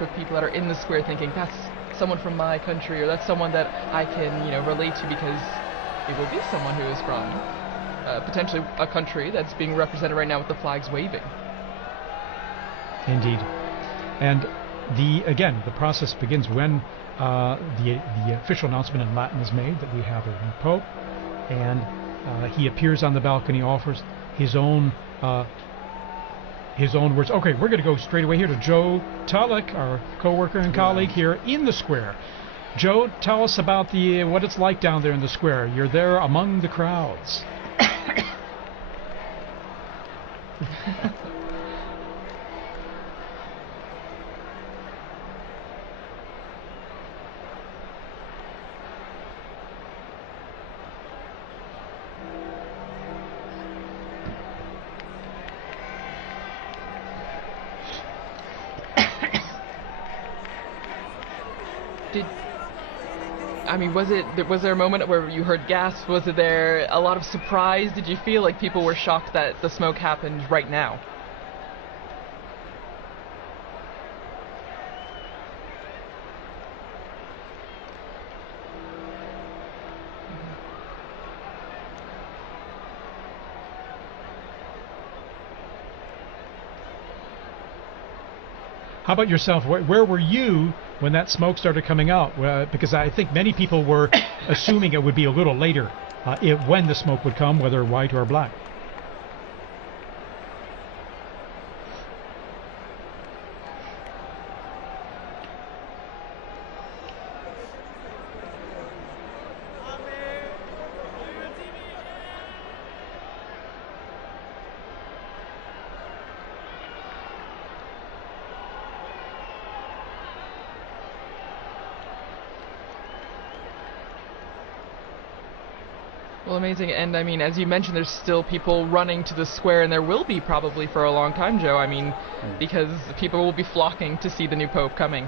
of people that are in the square thinking that's someone from my country, or that's someone that I can, relate to, because it will be someone who is from potentially a country that's being represented right now with the flags waving. Indeed. And the process begins when the official announcement in Latin is made that we have a new pope, and he appears on the balcony, offers his own words. Okay, we're going to go straight away here to Joe Tulloch, our co-worker and colleague here in the square. Joe, tell us about what it's like down there in the square. You're there among the crowds. Was there a moment where you heard gasps? Was there a lot of surprise? Did you feel like people were shocked that the smoke happened right now? How about yourself? Where were you when that smoke started coming out? Because I think many people were assuming it would be a little later when the smoke would come, whether white or black. Well, amazing. And as you mentioned, there's still people running to the square, and there will be probably for a long time, Joe. Because people will be flocking to see the new pope coming.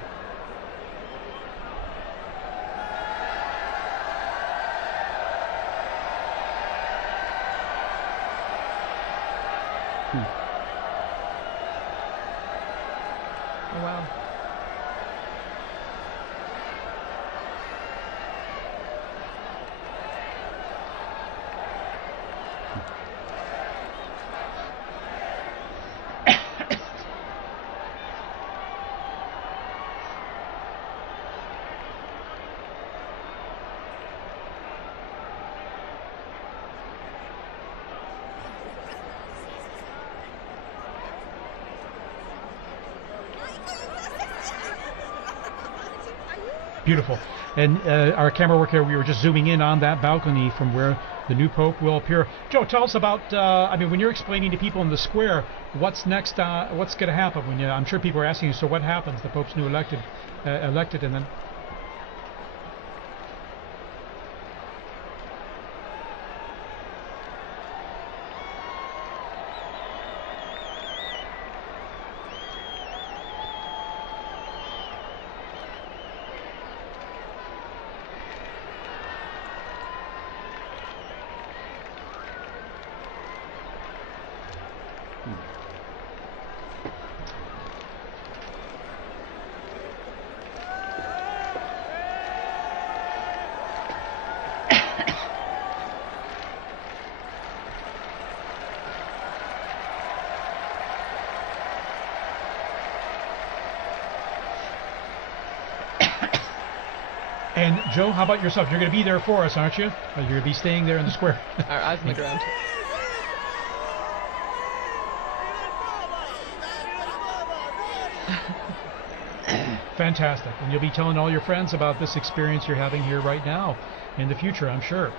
Oh, wow. Beautiful. And our camera work here, we were just zooming in on that balcony from where the new pope will appear. Joe, tell us about, when you're explaining to people in the square, what's next, what's going to happen? I'm sure people are asking you, so what happens? The pope's new elected, and then... And Joe, how about yourself? You're going to be there for us, aren't you? You're going to be staying there in the square. Our eyes on the ground. Fantastic. And you'll be telling all your friends about this experience you're having here right now in the future, I'm sure.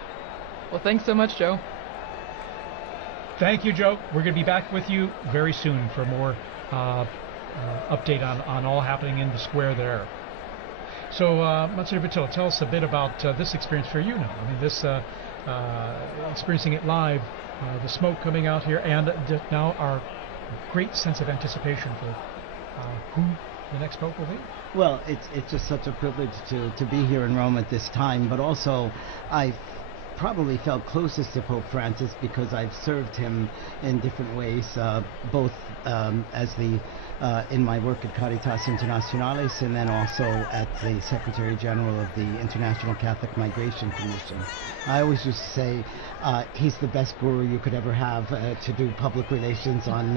Well, thanks so much, Joe. Thank you, Joe. We're going to be back with you very soon for more update on all happening in the square there. So, Monsignor Vitilla, tell us a bit about this experience for you now. This experiencing it live, the smoke coming out here, and now our great sense of anticipation for who the next pope will be. Well, it's just such a privilege to be here in Rome at this time, but also I probably felt closest to Pope Francis because I've served him in different ways, both as the in my work at Caritas Internationalis, and then also at the Secretary General of the International Catholic Migration Commission. I always used to say he's the best guru you could ever have to do public relations on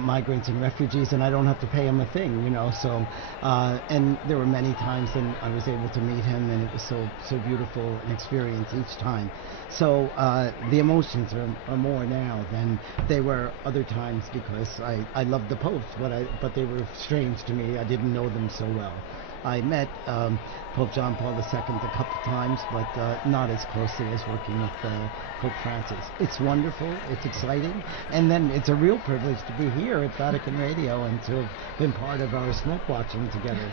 migrants and refugees, and I don't have to pay him a thing, you know. So, and there were many times when I was able to meet him, and it was so beautiful an experience each time. So the emotions are more now than they were other times, because I loved the popes, but they were strange to me. I didn't know them so well. I met Pope John Paul II a couple times, but not as closely as working with Pope Francis. It's wonderful, it's exciting, and then it's a real privilege to be here at Vatican Radio and to have been part of our smoke watching together.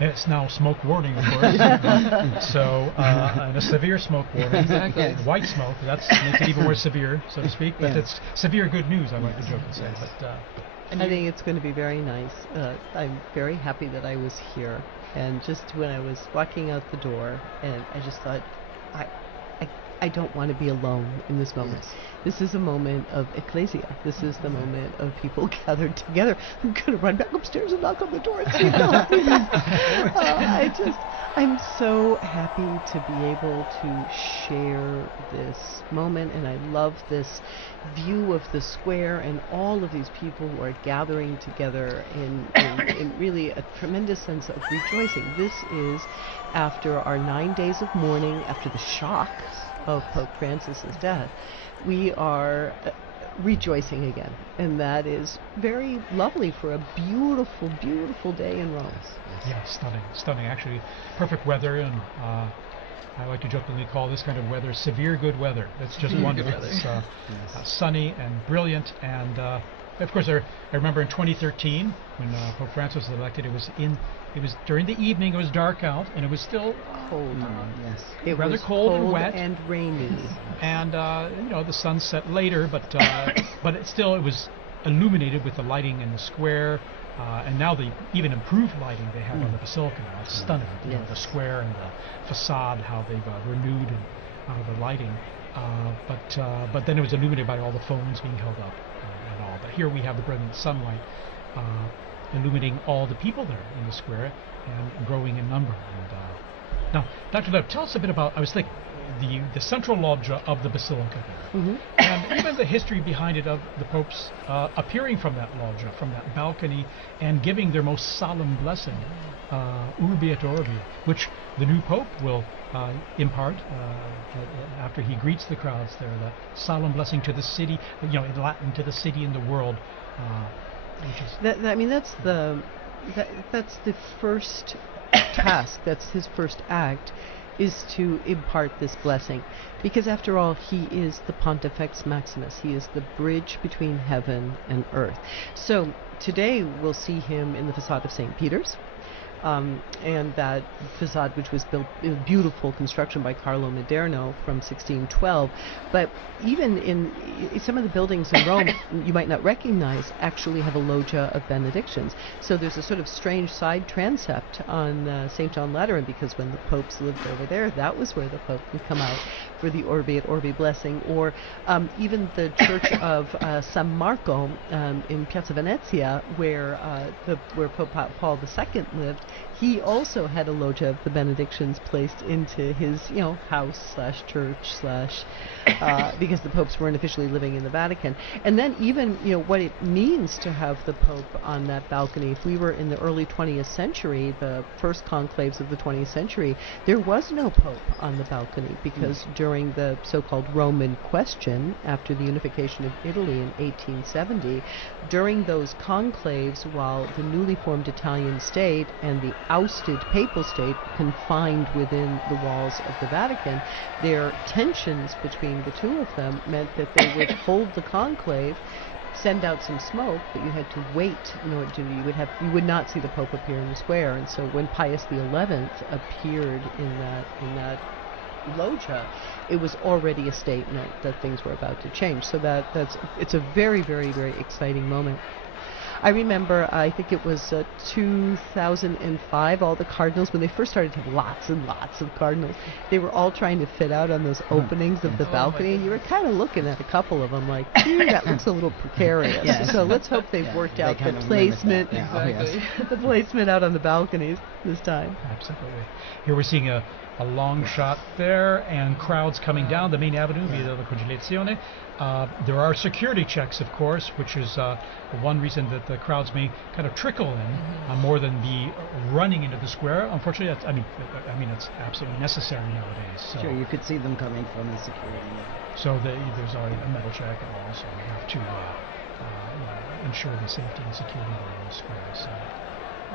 It's now smoke warning, of course. So, and a severe smoke warning. Exactly. White smoke, that makes it even more severe, so to speak. But it's severe good news, I like to joke and say. Yes. But, I think it's going to be very nice. I'm very happy that I was here. And just when I was walking out the door, and I just thought, I don't want to be alone in this moment. Yes. This is a moment of ecclesia. This is the moment of people gathered together. I'm going to run back upstairs and knock on the door and see I'm so happy to be able to share this moment, and I love this view of the square and all of these people who are gathering together in really a tremendous sense of rejoicing. This is after our 9 days of mourning, after the shock of Pope Francis's death. We are rejoicing again, and that is very lovely for a beautiful, beautiful day in Rome. yeah, stunning. Actually, perfect weather, and I like to jokingly call this kind of weather severe good weather. It's just wonderful. It's sunny and brilliant, and of course, I remember in 2013 when Pope Francis was elected. It was during the evening. It was dark out, and it was still Cold. Yes. It rather was cold and wet. and rainy. And the sun set later, but it was illuminated with the lighting in the square, and now the even improved lighting they have on the basilica now. It's stunning. You know, the square and the facade, how they've renewed the lighting. But then it was illuminated by all the phones being held up and all. But here we have the brilliant sunlight illuminating all the people there in the square and growing in number. And now, Dr. Lev, tell us a bit about, I was thinking, the central loggia of the basilica there, and even the history behind it of the popes appearing from that loggia, from that balcony, and giving their most solemn blessing, Urbi et Orbi, which the new pope will impart after he greets the crowds there, that solemn blessing to the city, in Latin, to the city and the world. That's the first task. That's his first act, is to impart this blessing, because after all, he is the Pontifex Maximus. He is the bridge between heaven and earth. So today we'll see him in the facade of St. Peter's. And that facade, which was built in beautiful construction by Carlo Maderno from 1612, but even in some of the buildings in Rome you might not recognize actually have a loggia of benedictions. So there's a sort of strange side transept on St. John Lateran, because when the popes lived over there, that was where the pope would come out for the Urbi et Orbi blessing. Or even the church of San Marco in Piazza Venezia, where Pope Paul II lived. He also had a loggia of the benedictions placed into his, house/church/ because the popes weren't officially living in the Vatican. And then even, what it means to have the Pope on that balcony. If we were in the early 20th century, the first conclaves of the 20th century, there was no Pope on the balcony, because during the so-called Roman question, after the unification of Italy in 1870, during those conclaves, while the newly formed Italian state and the ousted papal state confined within the walls of the Vatican, their tensions between the two of them meant that they would hold the conclave, send out some smoke, but you had to wait in order to, you would not see the Pope appear in the square. And so when Pius XI appeared in that loggia, it was already a statement that things were about to change. So it's a very, very, very exciting moment. I remember, I think it was 2005, all the cardinals, when they first started to have lots and lots of cardinals, they were all trying to fit out on those openings of the Oh, balcony, my and you were kind of looking at a couple of them like, that looks a little precarious. Yes. So let's hope they've worked they out the kind of limit placement, that. Yeah. Oh, yes. Exactly. the placement out on the balconies this time. Absolutely. Here we're seeing a long shot there, and crowds coming down the main avenue via the Congelazione. There are security checks, of course, which is one reason that the crowds may kind of trickle in more than be running into the square. Unfortunately, that's, I mean, it's absolutely necessary nowadays. So, Sure, you could see them coming from the security. so there's already a metal check, and also we have to ensure the safety and security in the square. So.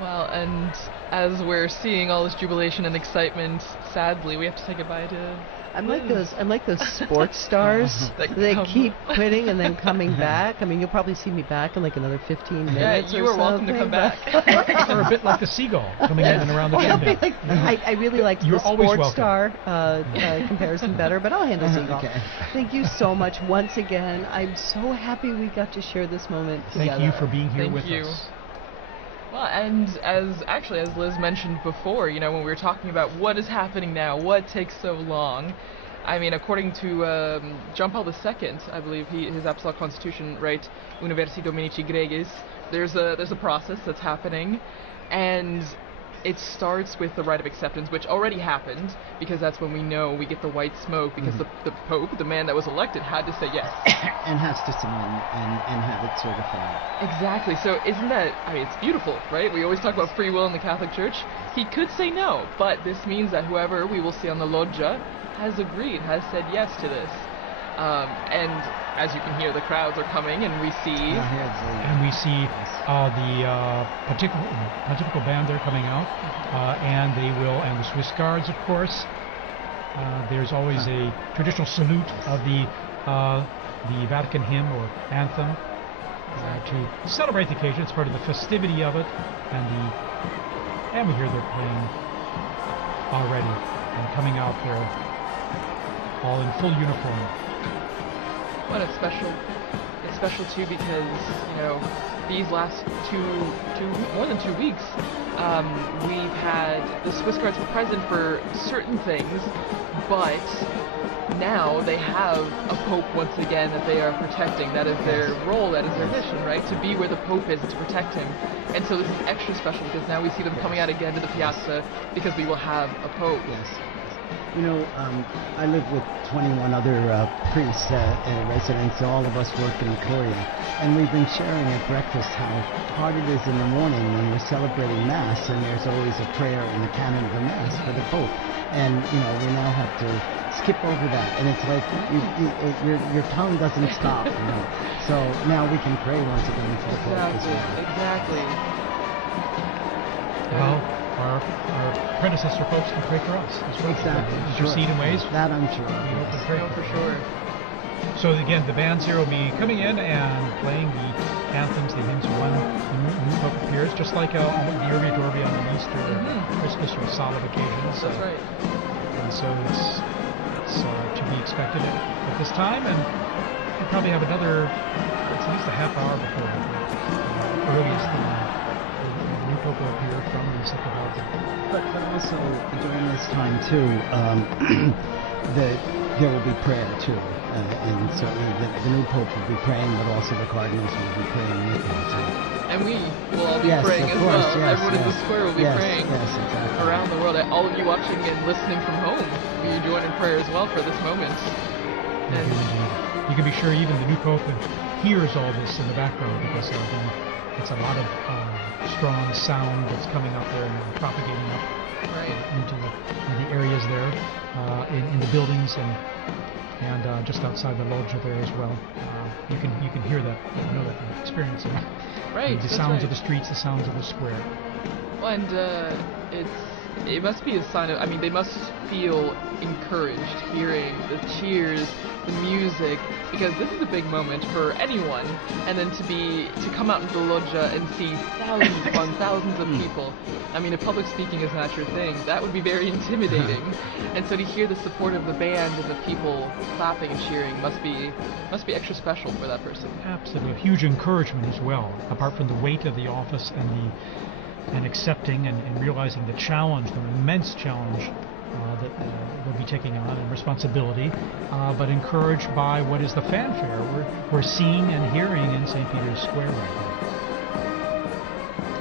Well, and as we're seeing all this jubilation and excitement, sadly, we have to say goodbye to I'm Liz. like those sports stars That they come- keep quitting and then coming back. I mean, you'll probably see me back in like another 15 minutes. Yeah, you or are welcome to come something, back. Or a bit like the seagull coming in and around the I'll be chamber. like, I really like You're the always sports welcome. star comparison better, but I'll handle Seagull. Okay. Thank you so much once again. I'm so happy we got to share this moment together. Thank you for being here Thank with you. us. Well, and as Liz mentioned before, when we were talking about what is happening now, what takes so long, I mean, according to John Paul II, I believe his Apostolic Constitution, right, Universi Dominici Gregis, there's a process that's happening, and it starts with the rite of acceptance, which already happened, because that's when we get the white smoke, because the Pope, the man that was elected, had to say yes. And has to sign and have it certified. Exactly. So isn't that, I mean, it's beautiful, right? We always talk about free will in the Catholic Church. He could say no, but this means that whoever we will see on the loggia has agreed, has said yes to this. And as you can hear, the crowds are coming, and we see... And we see the Pontifical band there coming out, and the Swiss Guards, of course. There's always a traditional salute of the Vatican hymn or anthem to celebrate the occasion. It's part of the festivity of it, and we hear they're playing already and coming out there all in full uniform. Well, it's special too, because these last more than 2 weeks, we've had the Swiss Guards were present for certain things, but now they have a Pope once again that they are protecting. That is their role, that is their mission, right? To be where the Pope is and to protect him. And so this is extra special because now we see them coming out again to the piazza because we will have a Pope. Yes. I live with 21 other priests and residents. All of us work in the Curia. And we've been sharing at breakfast how hard it is in the morning when we're celebrating Mass, and there's always a prayer in the canon of the Mass for the Pope. And, we now have to skip over that. And it's like your tongue doesn't stop. So now we can pray once again for the Pope as well. Exactly. Well, our predecessor folks can pray for us as well. Exactly. Intercede in ways. That I'm sure. We hope and pray No, for sure. So again, the bands here will be coming in and playing the anthems, the hymns when the new Pope appears, just like the Urbi et Orbi on the Easter, Christmas, or solemn occasions. That's right. And so it's to be expected at this time, and we'll probably have another, it's at least a half hour before earliest the new Pope will appear from the Sacred Heart. But also during this time too, there will be prayer too, and certainly the new Pope will be praying, but also the cardinals will be praying with him too. And we will all be Yes, praying of as course, well. yes, Everyone in the yes. square will be Yes, praying yes, exactly. around the world. All of you watching and listening from home, you join in prayer as well for this moment. And You can be sure even the new Pope hears all this in the background, because it's a lot of strong sound that's coming up there and propagating up right. into the areas there, in the buildings and just outside the loggia there as well. You can hear that, know that, and experience it. Right. The that's sounds right. of the streets, the sounds of the square. Well, and it must be a sign of, I mean, they must feel encouraged hearing the cheers, the music, because this is a big moment for anyone. And then to come out into the loggia and see thousands upon thousands of people. I mean, if public speaking is not your thing, that would be very intimidating. And so to hear the support of the band and the people clapping and cheering must be extra special for that person. Absolutely, a huge encouragement as well. Apart from the weight of the office and accepting and realizing the challenge, the immense challenge that we'll be taking on and responsibility, but encouraged by what is the fanfare we're seeing and hearing in St. Peter's Square right now.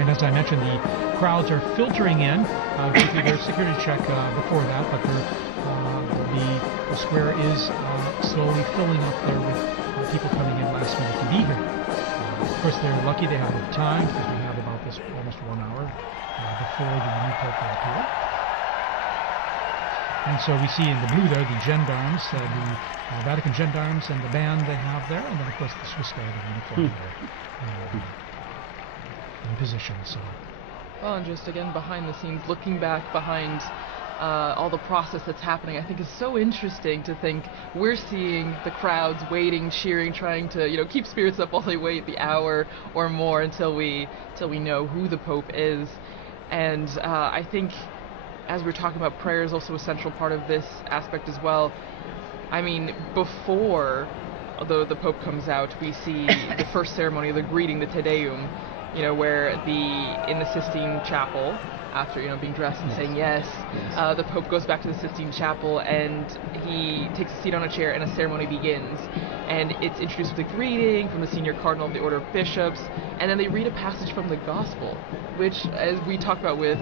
And as I mentioned, the crowds are filtering in. Go through their security check before that, but the square is slowly filling up there with people coming in last minute to be here. Of course, they're lucky they have enough time because we have about this almost 1 hour before the new Pope will appear. And so we see in the blue there the gendarmes, the Vatican gendarmes and the band they have there, and then of course the Swiss Guard uniform there in position. So. Well, and just again behind the scenes, looking back behind all the process that's happening, I think is so interesting to think we're seeing the crowds waiting, cheering, trying to keep spirits up while they wait the hour or more until we know who the Pope is. And I think, as we're talking about, prayer is also a central part of this aspect as well. I mean, before the Pope comes out, we see the first ceremony, the greeting, the Te Deum, where in the Sistine Chapel, after being dressed and saying yes, the Pope goes back to the Sistine Chapel and he takes a seat on a chair and a ceremony begins. And it's introduced with a greeting from the senior cardinal of the Order of Bishops, and then they read a passage from the Gospel, which, as we talked about with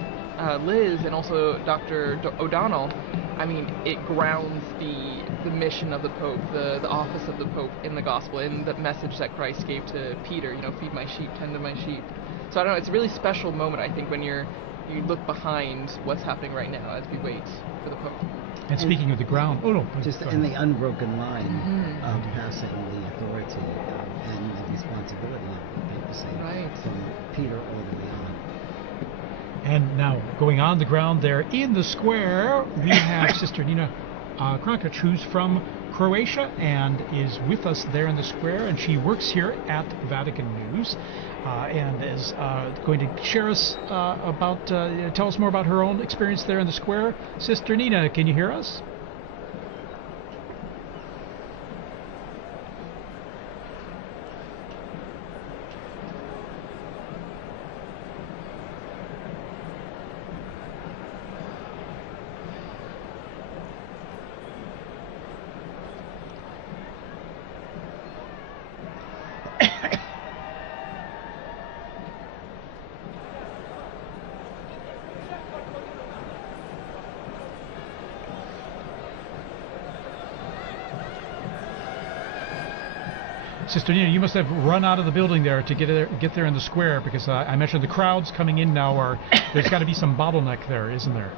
Liz and also Dr. O'Donnell, I mean, it grounds the mission of the Pope, the office of the Pope in the Gospel, in the message that Christ gave to Peter, feed my sheep, tend to my sheep. So I don't know, it's a really special moment, I think, when you look behind what's happening right now as we wait for the Pope. And speaking of the ground, just in the unbroken line of passing the authority and the responsibility of the papacy from Peter all the way on. And now, going on the ground there in the square, we have Sister Nina Krankic, who's from Croatia and is with us there in the square, and she works here at Vatican News and is going to share us tell us more about her own experience there in the square. Sister Nina, can you hear us? Sister Nina, you must have run out of the building there to get there in the square, because I mentioned the crowds coming in now there's got to be some bottleneck there, isn't there?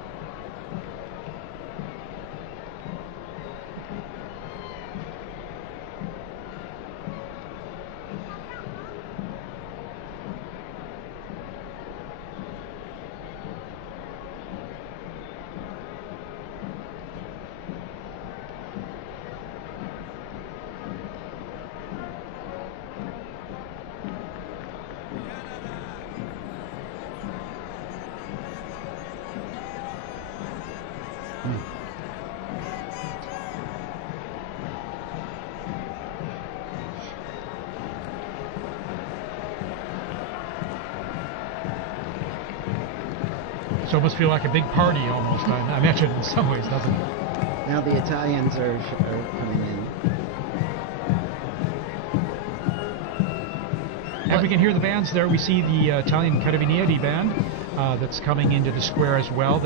So it must feel like a big party almost, I imagine, in some ways, doesn't it? Now the Italians are coming in. And we can hear the bands there. We see the Italian Carabinieri band that's coming into the square as well.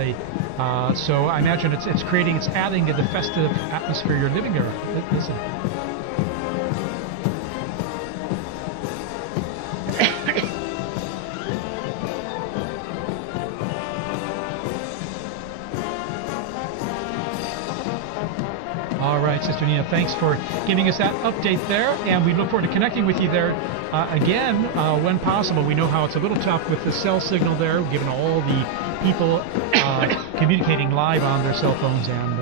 So I imagine it's adding to the festive atmosphere you're living there. Listen. All right, Sister Nina, thanks for giving us that update there, and we look forward to connecting with you there again when possible. We know how it's a little tough with the cell signal there, given all the people communicating live on their cell phones and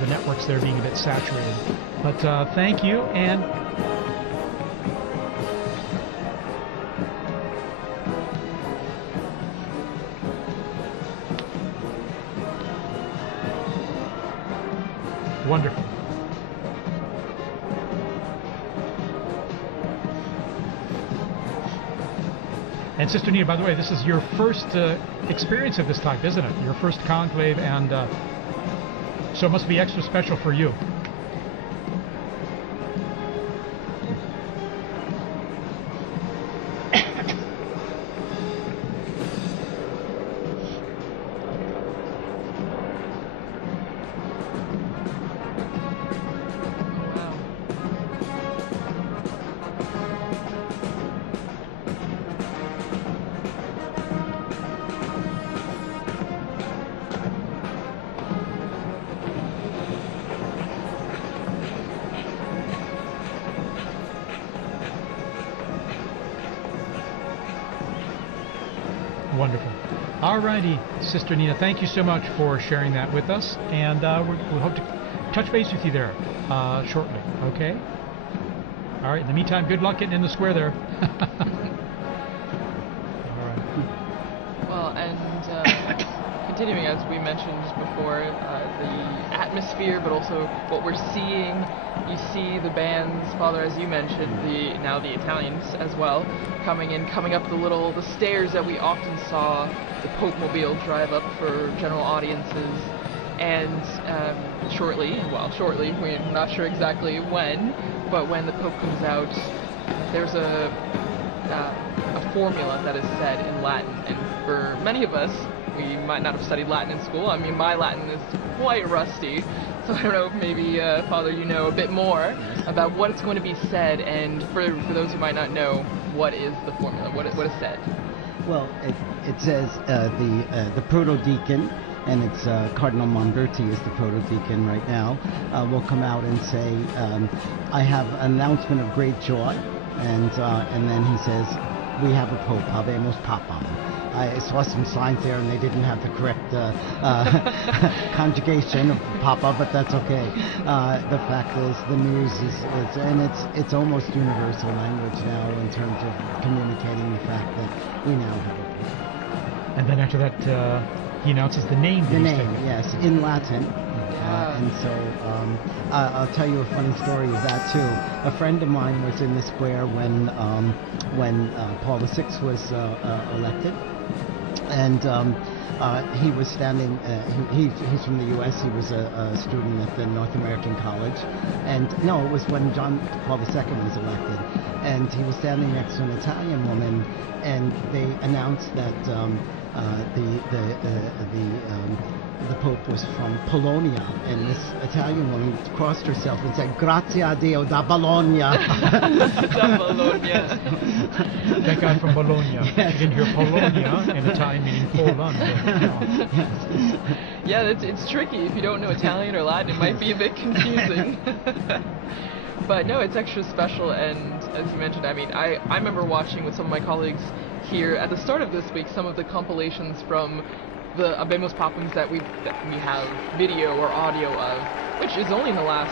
the networks there being a bit saturated. But thank you, and wonderful. And Sister Nina, by the way, this is your first experience of this type, isn't it? Your first conclave, and so it must be extra special for you. Wonderful. All righty, Sister Nina, thank you so much for sharing that with us, and we hope to touch base with you there shortly, okay? All right, in the meantime, good luck getting in the square there. All right. Well, and continuing, as we mentioned before, the atmosphere, but also what we're seeing. You see the bands, Father, as you mentioned, now the Italians as well, coming up the stairs that we often saw the Pope Mobile drive up for general audiences. And shortly, we're not sure exactly when, but when the Pope comes out, there's a formula that is said in Latin, and for many of us, we might not have studied Latin in school. I mean, my Latin is quite rusty, so I don't know if maybe, Father, you know a bit more about what is going to be said, and for those who might not know, what is the formula, what is said? Well, it says the proto-deacon, and it's Cardinal Monberti is the proto-deacon right now, will come out and say, I have an announcement of great joy, and then he says, we have a Pope, Habemus Papam. I saw some signs there, and they didn't have the correct conjugation of papa, but that's okay. The fact is, the news it's almost universal language now in terms of communicating the fact that we now have a Pope. And then after that, he announces the name. The name, yes, in Latin. And so I'll tell you a funny story of that too. A friend of mine was in the square when Paul VI was elected, and he was standing. He's from the U.S. He was a student at the North American College, and no, it was when Paul II was elected, and he was standing next to an Italian woman, and they announced that the Pope was from Polonia, and this Italian woman crossed herself and said, "Grazie a Dio da Bologna." Da Bologna. That guy from Bologna. Yes. You didn't hear Polonia in Italian meaning Poland. Yeah, it's tricky. If you don't know Italian or Latin, it might be a bit confusing. But no, it's extra special, and as you mentioned, I mean, I remember watching with some of my colleagues here at the start of this week some of the compilations from the Habemus Papams that we have video or audio of, which is only in the last,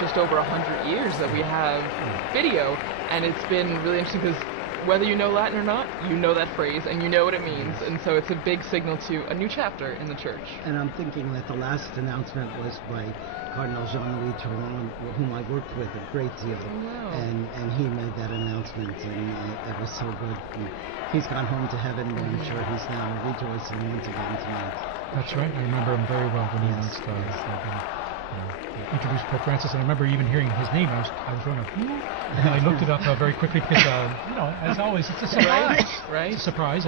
just over 100 years that we have video, and it's been really interesting because whether you know Latin or not, you know that phrase and you know what it means, and so it's a big signal to a new chapter in the church. And I'm thinking that the last announcement was by Cardinal Jean-Louis Touron, whom I worked with a great deal, and he made that announcement, and it was so good. And he's gone home to heaven, and I'm sure he's now rejoicing once again tonight. That's right. I remember him very well when he announced introduced Pope Francis, and I remember even hearing his name. I was wondering, who? And I looked it up very quickly because, as always, it's a surprise. Right. It's a surprise,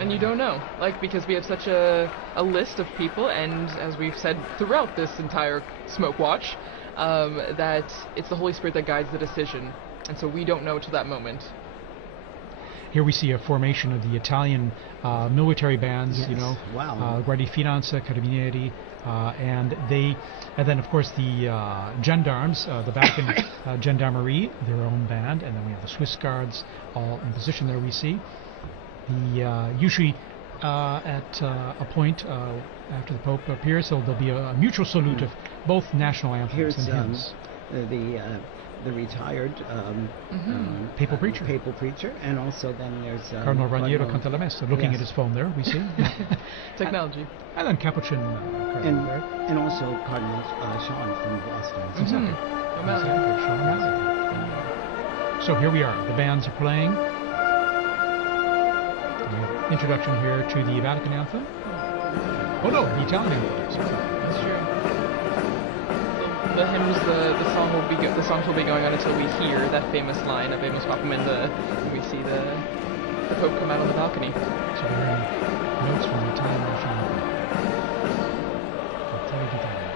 and you don't know, because we have such a list of people, and as we've said throughout this entire Smoke Watch, that it's the Holy Spirit that guides the decision, and so we don't know to that moment. Here we see a formation of the Italian military bands, Yes. you know, Wow. Guardia di Finanza, Carabinieri, and then of course the gendarmes, the Vatican Gendarmerie, their own band, and then we have the Swiss Guards all in position there. We see the usually at a point after the Pope appears, so there'll be a mutual salute of both national anthems Here's and hymns. the retired Papal preacher. papal preacher, and also then there's Cardinal Raniero canta la messa, looking at Yes. his phone there, we see. Technology. And then Capuchin Cardinal there. and also Cardinal Sean from Boston. Exactly. O'Malley. Exactly, Sean O'Malley. So here we are. The bands are playing. The introduction here to the Vatican anthem. Oh no, the Italian anthem. Sorry. That's true. The hymns, the songs will be going on until we hear that famous line of Amos Papam when we see the Pope come out on the balcony. So we're hearing notes from the Italian national anthem. Fratelli d'Italia.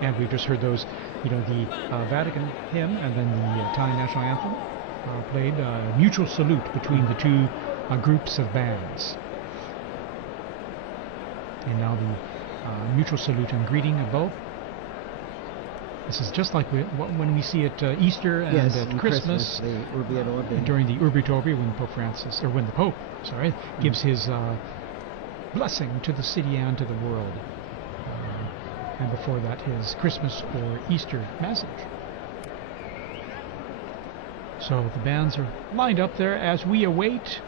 And we've just heard those, you know, the Vatican hymn and then the Italian national anthem played. Mutual salute between the two groups of bands. And now the mutual salute and greeting of both. This is just like when we see at Easter and Yes, at and Christmas, the Urbi et Orbi. during the Urbi et Orbi, when the Pope gives his blessing to the city and to the world. And before that, his Christmas or Easter message. So the bands are lined up there as we await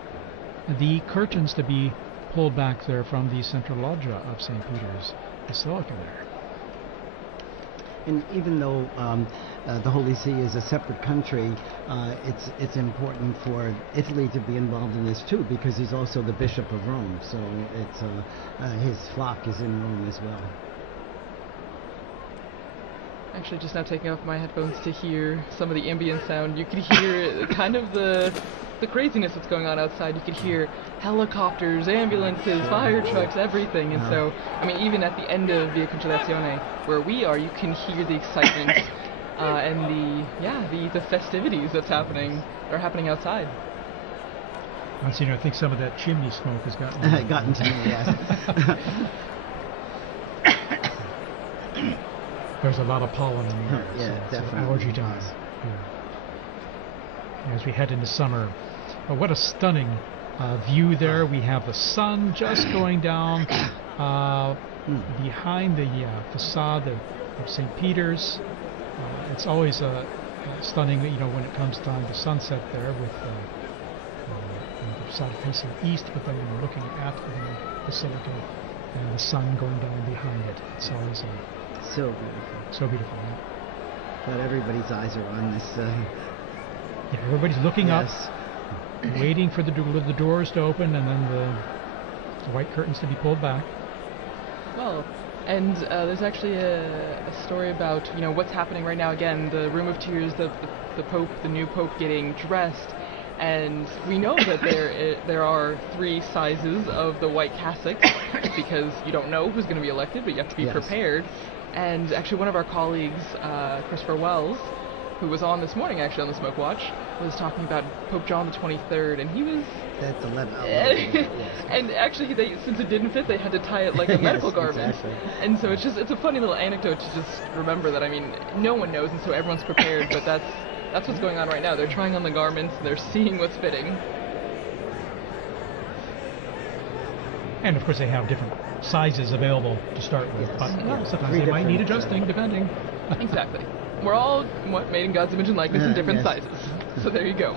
the curtains to be pulled back there from the central loggia of St. Peter's Basilica there. And even though the Holy See is a separate country, it's important for Italy to be involved in this too, because he's also the Bishop of Rome. So it's his flock is in Rome as well. Actually, just now taking off my headphones to hear some of the ambient sound, you could hear kind of the craziness that's going on outside. You could hear helicopters, ambulances, fire trucks, everything. And so, I mean, even at the end of Via Concellazione, where we are, you can hear the excitement and the festivities are happening outside. Monsignor, I think some of that chimney smoke has gotten To me, yes. There's a lot of pollen in the air. Yeah, it's definitely. allergy time. Yeah. As we head into summer, what a stunning view there. We have the sun just going down behind the facade of St. Peter's. It's always stunning, you know, when it comes time to sunset there with the facade facing east, but then when you're looking at the basilica and the sun going down behind it, it's always So beautiful. so beautiful. Yeah. But everybody's eyes are on this. Yeah, everybody's looking Yes. up, waiting for the doors to open and then the white curtains to be pulled back. Well, and there's actually a story about, you know, what's happening right now. Again, the Room of Tears, the Pope, the new Pope getting dressed, and we know that there are 3 sizes of the white cassocks because you don't know who's going to be elected, but you have to be Yes. prepared. And actually one of our colleagues, Christopher Wells, who was on this morning actually on the Smoke Watch, was talking about Pope John the 23rd, and he was... That's 11. And actually, since it didn't fit, they had to tie it like a medical garment. Exactly. And so it's a funny little anecdote to just remember that, I mean, no one knows, and so everyone's prepared, but that's what's going on right now. They're trying on the garments, they're seeing what's fitting. And of course they have different sizes available to start with, Yes. but Yeah. sometimes Three they might need different, adjusting depending. Exactly. We're all made in God's image and likeness in different Yes. sizes. So there you go.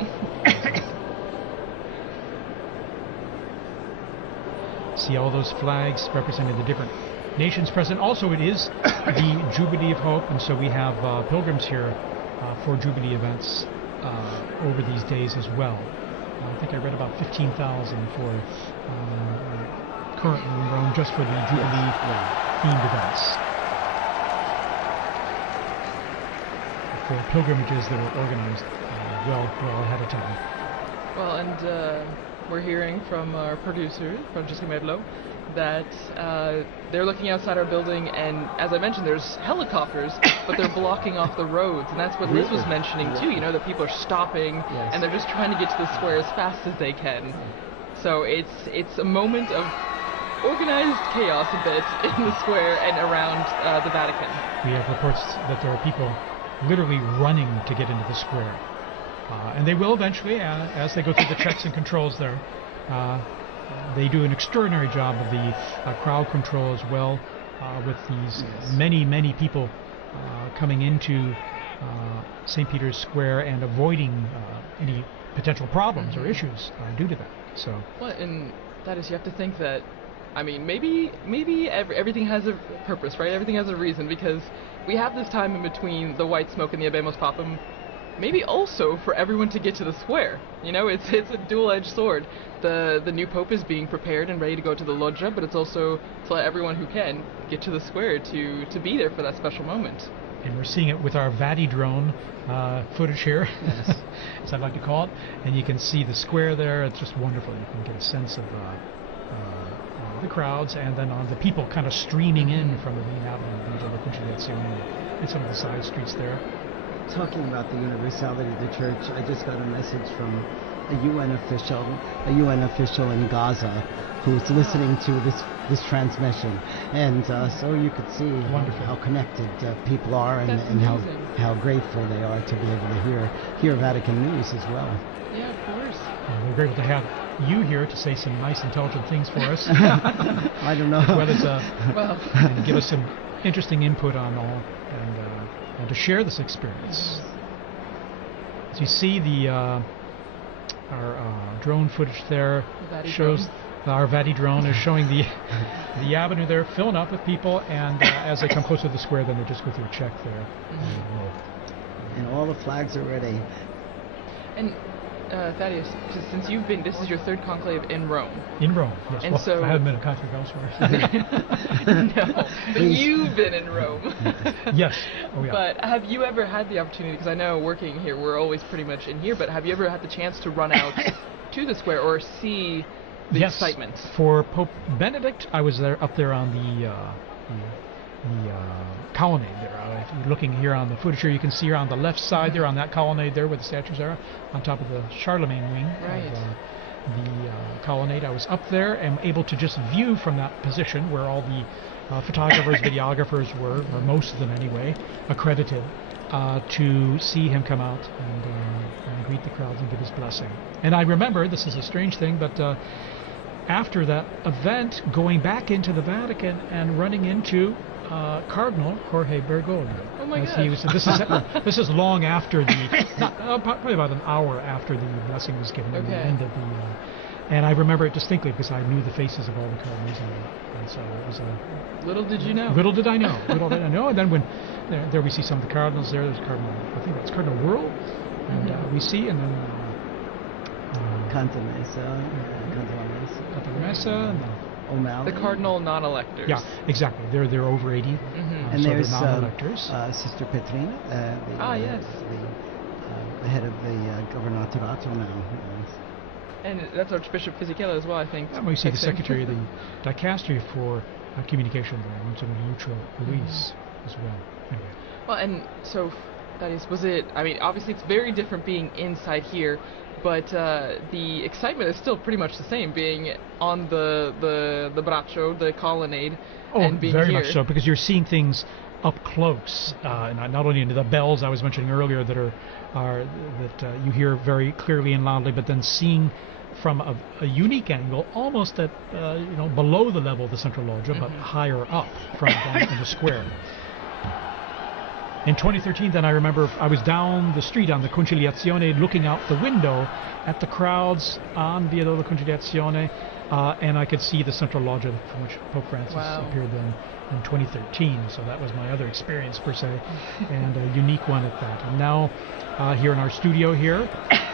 See all those flags representing the different nations present. Also, it is the Jubilee of Hope, and so we have pilgrims here for Jubilee events over these days as well. I think I read about 15,000 for currently in Rome just for the Jubilee themed events. For pilgrimages that are organized well ahead of time. Well, and we're hearing from our producer, Francesca Merlo, that they're looking outside our building, and as I mentioned, there's helicopters, but they're blocking off the roads, and that's what Liz was mentioning too. You know, that people are stopping, and they're just trying to get to the square as fast as they can. So it's a moment of organized chaos a bit in the square and around the Vatican. We have reports that there are people literally running to get into the square. And they will eventually, as they go through the checks and controls there. They do an extraordinary job of the crowd control as well, with these many people coming into St. Peter's Square and avoiding any potential problems or issues due to that. So. Well, and that is, you have to think that, I mean, maybe everything has a purpose, right? Everything has a reason, because we have this time in between the white smoke and the Abemus Papam, maybe also for everyone to get to the square. You know, it's a dual-edged sword. The new pope is being prepared and ready to go to the loggia, but it's also to let everyone who can get to the square to be there for that special moment. And we're seeing it with our Vati drone footage here, as I'd like to call it. And you can see the square there. It's just wonderful. You can get a sense of the crowds, and then on the people kind of streaming in from the main avenue of the Conciliazione and some of the side streets there. Talking about the universality of the church, I just got a message from a UN official in Gaza who's listening to this transmission, and so you could see how connected people are, and how grateful they are to be able to hear Vatican news as well. Yeah, of course. We're grateful to have you here to say some nice, intelligent things for us. I don't know. As well as and give us some interesting input on all, and to share this experience. As you see, our drone footage there shows our Vati drone is showing the avenue there filling up with people, and as they come closer to the square, then they just go through a check there. And all the flags are ready. And Thaddeus, since you've been, this is your third conclave in Rome. In Rome, yes. And well, so I haven't been a conclave elsewhere. No, but you've been in Rome. Yes. Oh, yeah. But have you ever had the opportunity, because I know working here, we're always pretty much in here, but have you ever had the chance to run out to the square or see the excitement? For Pope Benedict, I was up there on the colonnade there. If you're looking here on the footage here, you can see here on the left side there on that colonnade there where the statues are, on top of the Charlemagne wing of the colonnade. I was up there and able to just view from that position where all the photographers, videographers were, or most of them anyway, accredited, to see him come out and greet the crowds and give his blessing. And I remember, this is a strange thing, but after that event, going back into the Vatican and running into Cardinal Jorge Bergoglio. Oh my gosh. This is long after probably about an hour after the blessing was given at the end of the. And I remember it distinctly because I knew the faces of all the cardinals, and so it was a. Little did you know. Little did I know. Little did I know. And then when there we see some of the cardinals there. There's Cardinal, I think that's Cardinal Whirl, and we see, and then. Cantamessa, and then O'Malley. The cardinal non-electors. Yeah, exactly. They're over 80. And so there's non-electors. Sister Petrina, the head of the Governatorato now. And that's Archbishop Fisichella as well, I think. And we see the Secretary of the Dicastery for Communication, Monsignor Lucio Luis, as well. Anyway. Well, and so that is, was it? I mean, obviously it's very different being inside here, but the excitement is still pretty much the same, being on the braccio, the colonnade, and being very here. much so, because you're seeing things up close, not only into the bells I was mentioning earlier that you hear very clearly and loudly, but then seeing from a unique angle, almost at below the level of the central loggia, but higher up from down in the square. In 2013, then I remember I was down the street on the Conciliazione, looking out the window at the crowds on Via della Conciliazione, and I could see the central loggia from which Pope Francis appeared then in 2013. So that was my other experience per se, and a unique one at that. And now here in our studio here,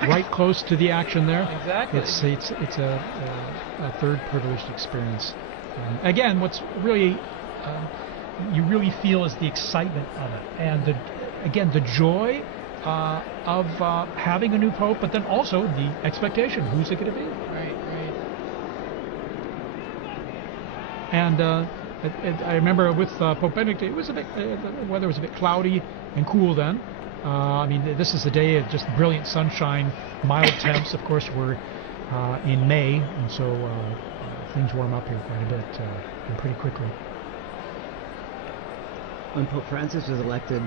right close to the action there. Exactly. It's a third privileged experience. Again, what's really you really feel is the excitement of it, and the joy of having a new pope, but then also the expectation: who's it going to be? Right. And I remember with Pope Benedict, it was a bit the weather was a bit cloudy and cool then. I mean, this is a day of just brilliant sunshine, mild temps. Of course, we're in May, and so things warm up here quite a bit and pretty quickly. When Pope Francis was elected,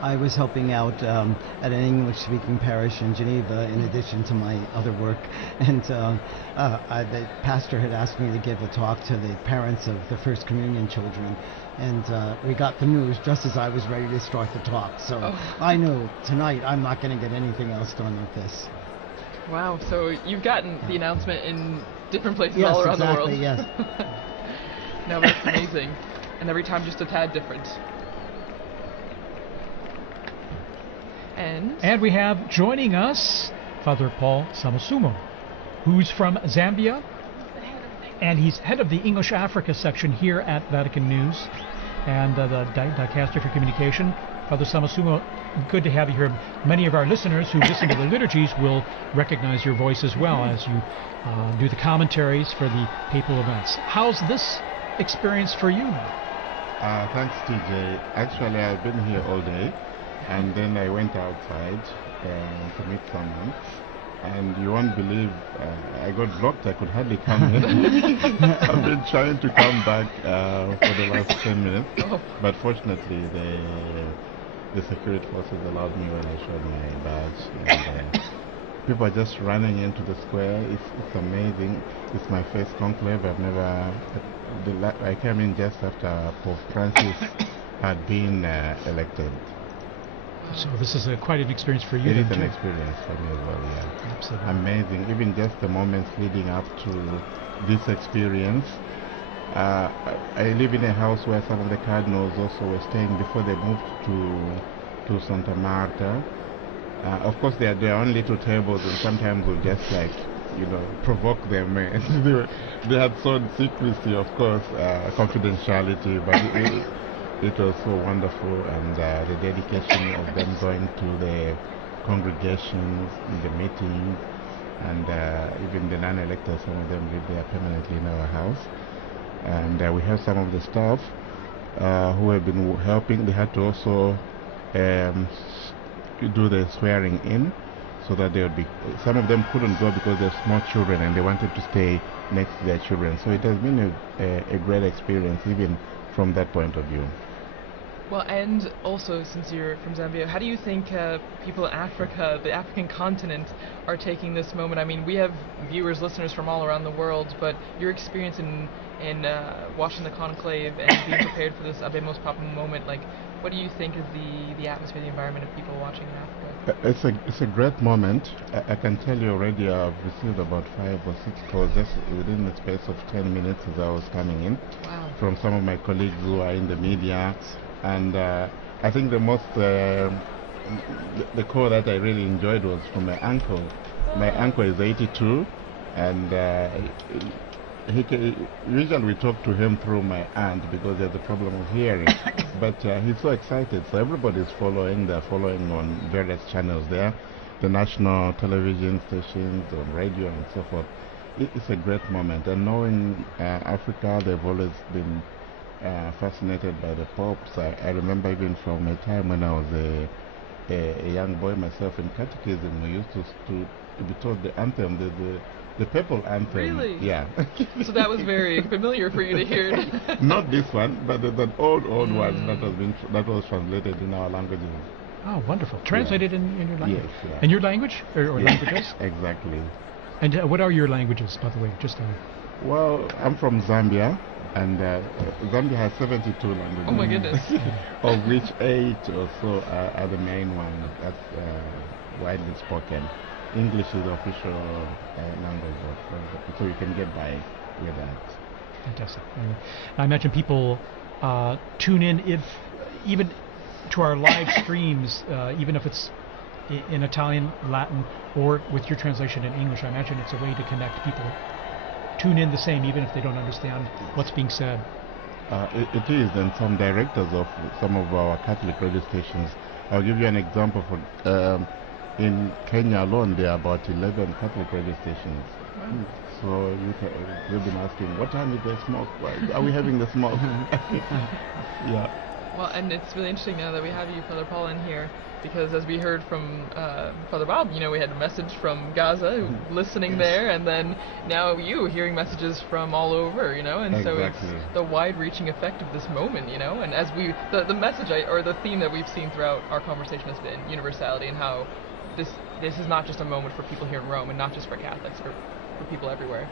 I was helping out at an English-speaking parish in Geneva, in addition to my other work. And the pastor had asked me to give a talk to the parents of the First Communion children. And we got the news just as I was ready to start the talk. So I knew tonight I'm not going to get anything else done with this. Wow, so you've gotten the announcement in different places all around the world. Yes. No, that's amazing. And every time just a tad different. And we have joining us Father Paul Samasumo, who's from Zambia, and he's head of the English Africa section here at Vatican News and the Dicaster for Communication. Father Samasumo, good to have you here. Many of our listeners who listen to the liturgies will recognize your voice as well as you do the commentaries for the papal events. How's this experience for you? Thanks, TJ. Actually, I've been here all day. And then I went outside to meet someone, and you won't believe I got blocked. I could hardly come in. I've been trying to come back for the last 10 minutes, but fortunately the security forces allowed me when I showed my badge. And people are just running into the square. It's amazing. It's my first conclave. I came in just after Pope Francis had been elected. So this is quite an experience for you. It is an experience for me as well, yeah. Absolutely. Amazing. Even just the moments leading up to this experience. I live in a house where some of the cardinals also were staying before they moved to Santa Marta. Of course, they had their own little tables, and sometimes we'll just provoke them. They had shown secrecy, of course, confidentiality, but it was so wonderful, and the dedication of them going to the congregations, the meetings, and even the non-electors, some of them live there permanently in our house. And we have some of the staff who have been helping. They had to also do the swearing in, so that they would be. Some of them couldn't go because they're small children, and they wanted to stay next to their children. So it has been a great experience, even from that point of view. Well, and also, since you're from Zambia, how do you think people in Africa, the African continent, are taking this moment? I mean, we have viewers, listeners from all around the world, but your experience in watching the conclave and being prepared for this Abemos Papa moment, like, what do you think is the atmosphere, the environment of people watching in Africa? It's a great moment. I can tell you already I've received about 5 or 6 calls just within the space of 10 minutes as I was coming in. Wow. From some of my colleagues who are in the media. And I think the most, the call that I really enjoyed was from my uncle. My uncle is 82, and usually we talk to him through my aunt because there's a problem of hearing. But he's so excited, so everybody's following. They're following on various channels there, the national television stations, on radio, and so forth. It's a great moment, and knowing Africa, they've always been fascinated by the popes. I remember even from a time when I was a young boy myself in catechism, we used to be taught the anthem, the papal anthem. Really? Yeah. So that was very familiar for you to hear. Not this one, but that old one that was translated in our languages. Oh, wonderful. Translated in your language? Yes. Yeah. In your language? Or Yes, languages? exactly. And what are your languages, by the way? Just Well, I'm from Zambia, and Zambia has 72 languages. Oh my goodness. Of which 8 or so are the main ones that's widely spoken. English is the official language, so you can get by with that. Fantastic. I imagine people tune in even to our live streams, even if it's in Italian, Latin, or with your translation in English. I imagine it's a way to connect people. Tune in the same, even if they don't understand what's being said. It is, and some directors of some of our Catholic radio stations. I'll give you an example. In Kenya alone, there are about 11 Catholic radio stations. Wow. So you've been asking, what time is the smoke? Why are we having the smoke? Yeah. Well, and it's really interesting now that we have you, Father Paul, in here, because as we heard from Father Bob, we had a message from Gaza, listening there, and then now you hearing messages from all over, and Exactly. so it's the wide-reaching effect of this moment, and as the message or the theme that we've seen throughout our conversation has been universality, and how this is not just a moment for people here in Rome, and not just for Catholics, for people everywhere.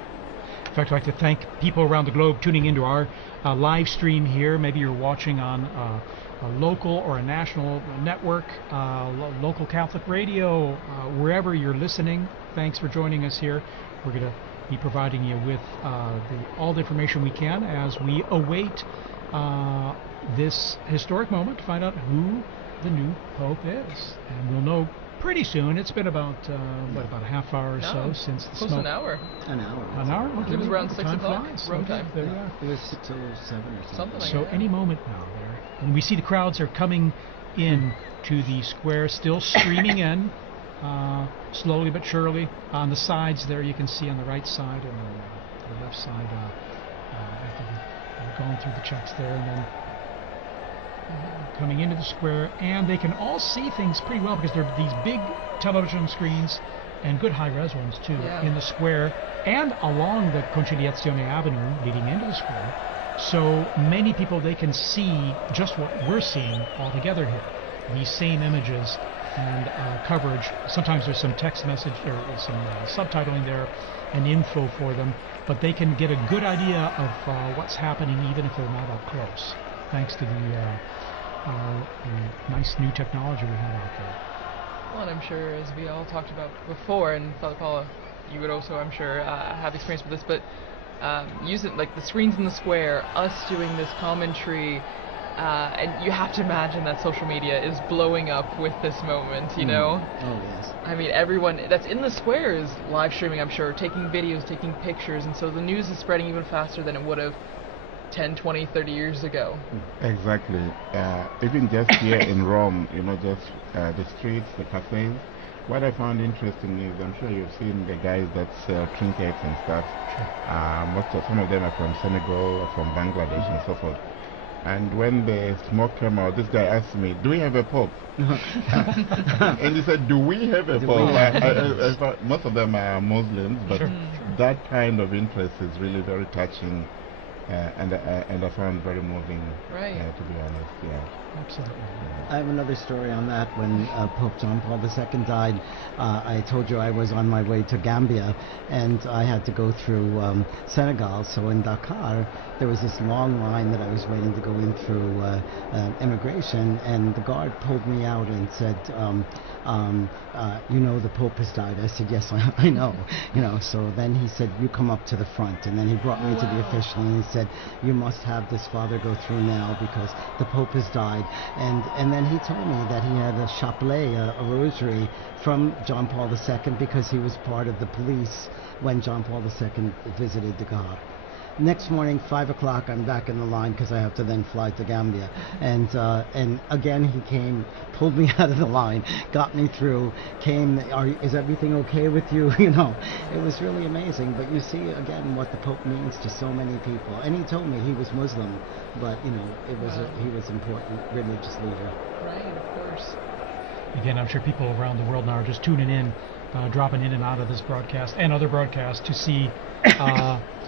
In fact, I'd like to thank people around the globe tuning into our live stream here. Maybe you're watching on a local or a national network, local Catholic radio, wherever you're listening. Thanks for joining us here. We're going to be providing you with all the information we can as we await this historic moment to find out who the new Pope is. And we'll know pretty soon. It's been about about a half hour or so since the close smoke. An hour. An hour. An hour? Okay. It was around 6 o'clock, flies. Rome Okay, time. there you are. It was 6:07 or something. Like So that. any moment now there. And we see the crowds are coming in to the square, still streaming in, slowly but surely. On the sides there, you can see on the right side and the left side, after going through the checks there, and then coming into the square, and they can all see things pretty well because there are these big television screens and good high-res ones too in the square and along the Conciliazione Avenue leading into the square. So many people, they can see just what we're seeing all together here. These same images and coverage. Sometimes there's some text message or some subtitling there and info for them, but they can get a good idea of what's happening even if they're not up close, thanks to the nice new technology we have out there. Well, and I'm sure, as we all talked about before, and Father Paula, you would also, I'm sure, have experience with this, but using like the screens in the square, us doing this commentary, and you have to imagine that social media is blowing up with this moment, Oh, yes. I mean, everyone that's in the square is live streaming, I'm sure, taking videos, taking pictures, and so the news is spreading even faster than it would have 10, 20, 30 years ago. Exactly. Even just here in Rome, just the streets, the cafes. What I found interesting is, I'm sure you've seen the guys that sell trinkets and stuff. Some of them are from Senegal, or from Bangladesh, and so forth. And when the smoke came out, this guy asked me, "Do we have a pope?" And he said, "Do we have a pope?" I thought most of them are Muslims, but that kind of interest is really very touching. And I found very moving, to be honest. Yeah. Absolutely. I have another story on that. When Pope John Paul II died, I told you I was on my way to Gambia, and I had to go through Senegal. So in Dakar, there was this long line that I was waiting to go in through immigration, and the guard pulled me out and said, the Pope has died. I said, yes, I know. So then he said, you come up to the front, and then he brought me to the official, and he said, you must have this father go through now because the Pope has died. And then he told me that he had a chapelet, a rosary from John Paul II because he was part of the police when John Paul II visited Dakar. next morning, 5 o'clock, I'm back in the line because I have to then fly to Gambia. And again, he came, pulled me out of the line, got me through, came, is everything okay with you? You know, it was really amazing. But you see, again, what the Pope means to so many people. And he told me he was Muslim, but, you know, he was important religious leader. Right, of course. Again, I'm sure people around the world now are just tuning in, dropping in and out of this broadcast and other broadcasts to see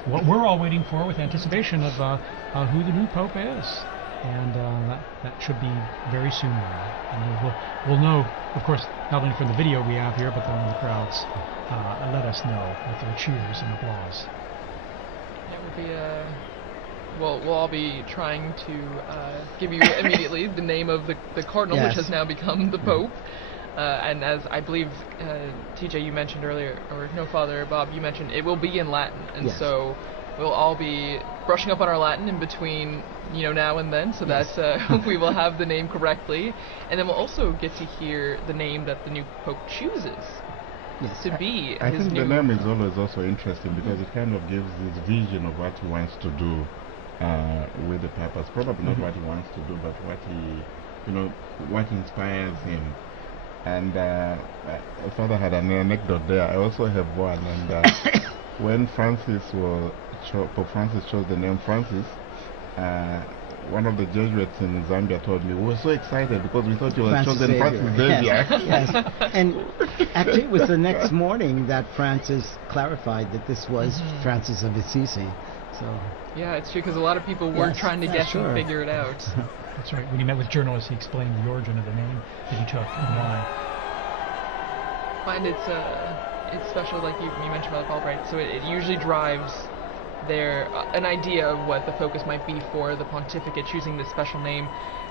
what we're all waiting for with anticipation of who the new Pope is. And that should be very soon now. And we'll know, of course, not only from the video we have here, but then when the crowds let us know with their cheers and applause. It will be we'll all be trying to give you immediately the name of the cardinal, Yes. which has now become the Pope. And as I believe, TJ, you mentioned earlier, or no, Father Bob, you mentioned, it will be in Latin. And Yes. so we'll all be brushing up on our Latin in between, now and then, so Yes. that we will have the name correctly. And then we'll also get to hear the name that the new Pope chooses Yes. to be I his think new... the name is always also interesting because it kind of gives this vision of what he wants to do with the purpose. Probably not what he wants to do, but what what inspires him. And Father had an anecdote there. I also have one. And when Pope Francis chose the name Francis, one of the Jesuits in Zambia told me, we were so excited because we thought you were chosen Francis Xavier. Yes. And actually, it was the next morning that Francis clarified that this was Francis of Assisi. So. Yeah, it's true, because a lot of people were Yes, trying to yeah, guess sure. and figure it out. That's right. When he met with journalists, he explained the origin of the name that he took and why. And it's special, like you mentioned about the Pope, right? So it usually drives an idea of what the focus might be for the pontificate, choosing this special name.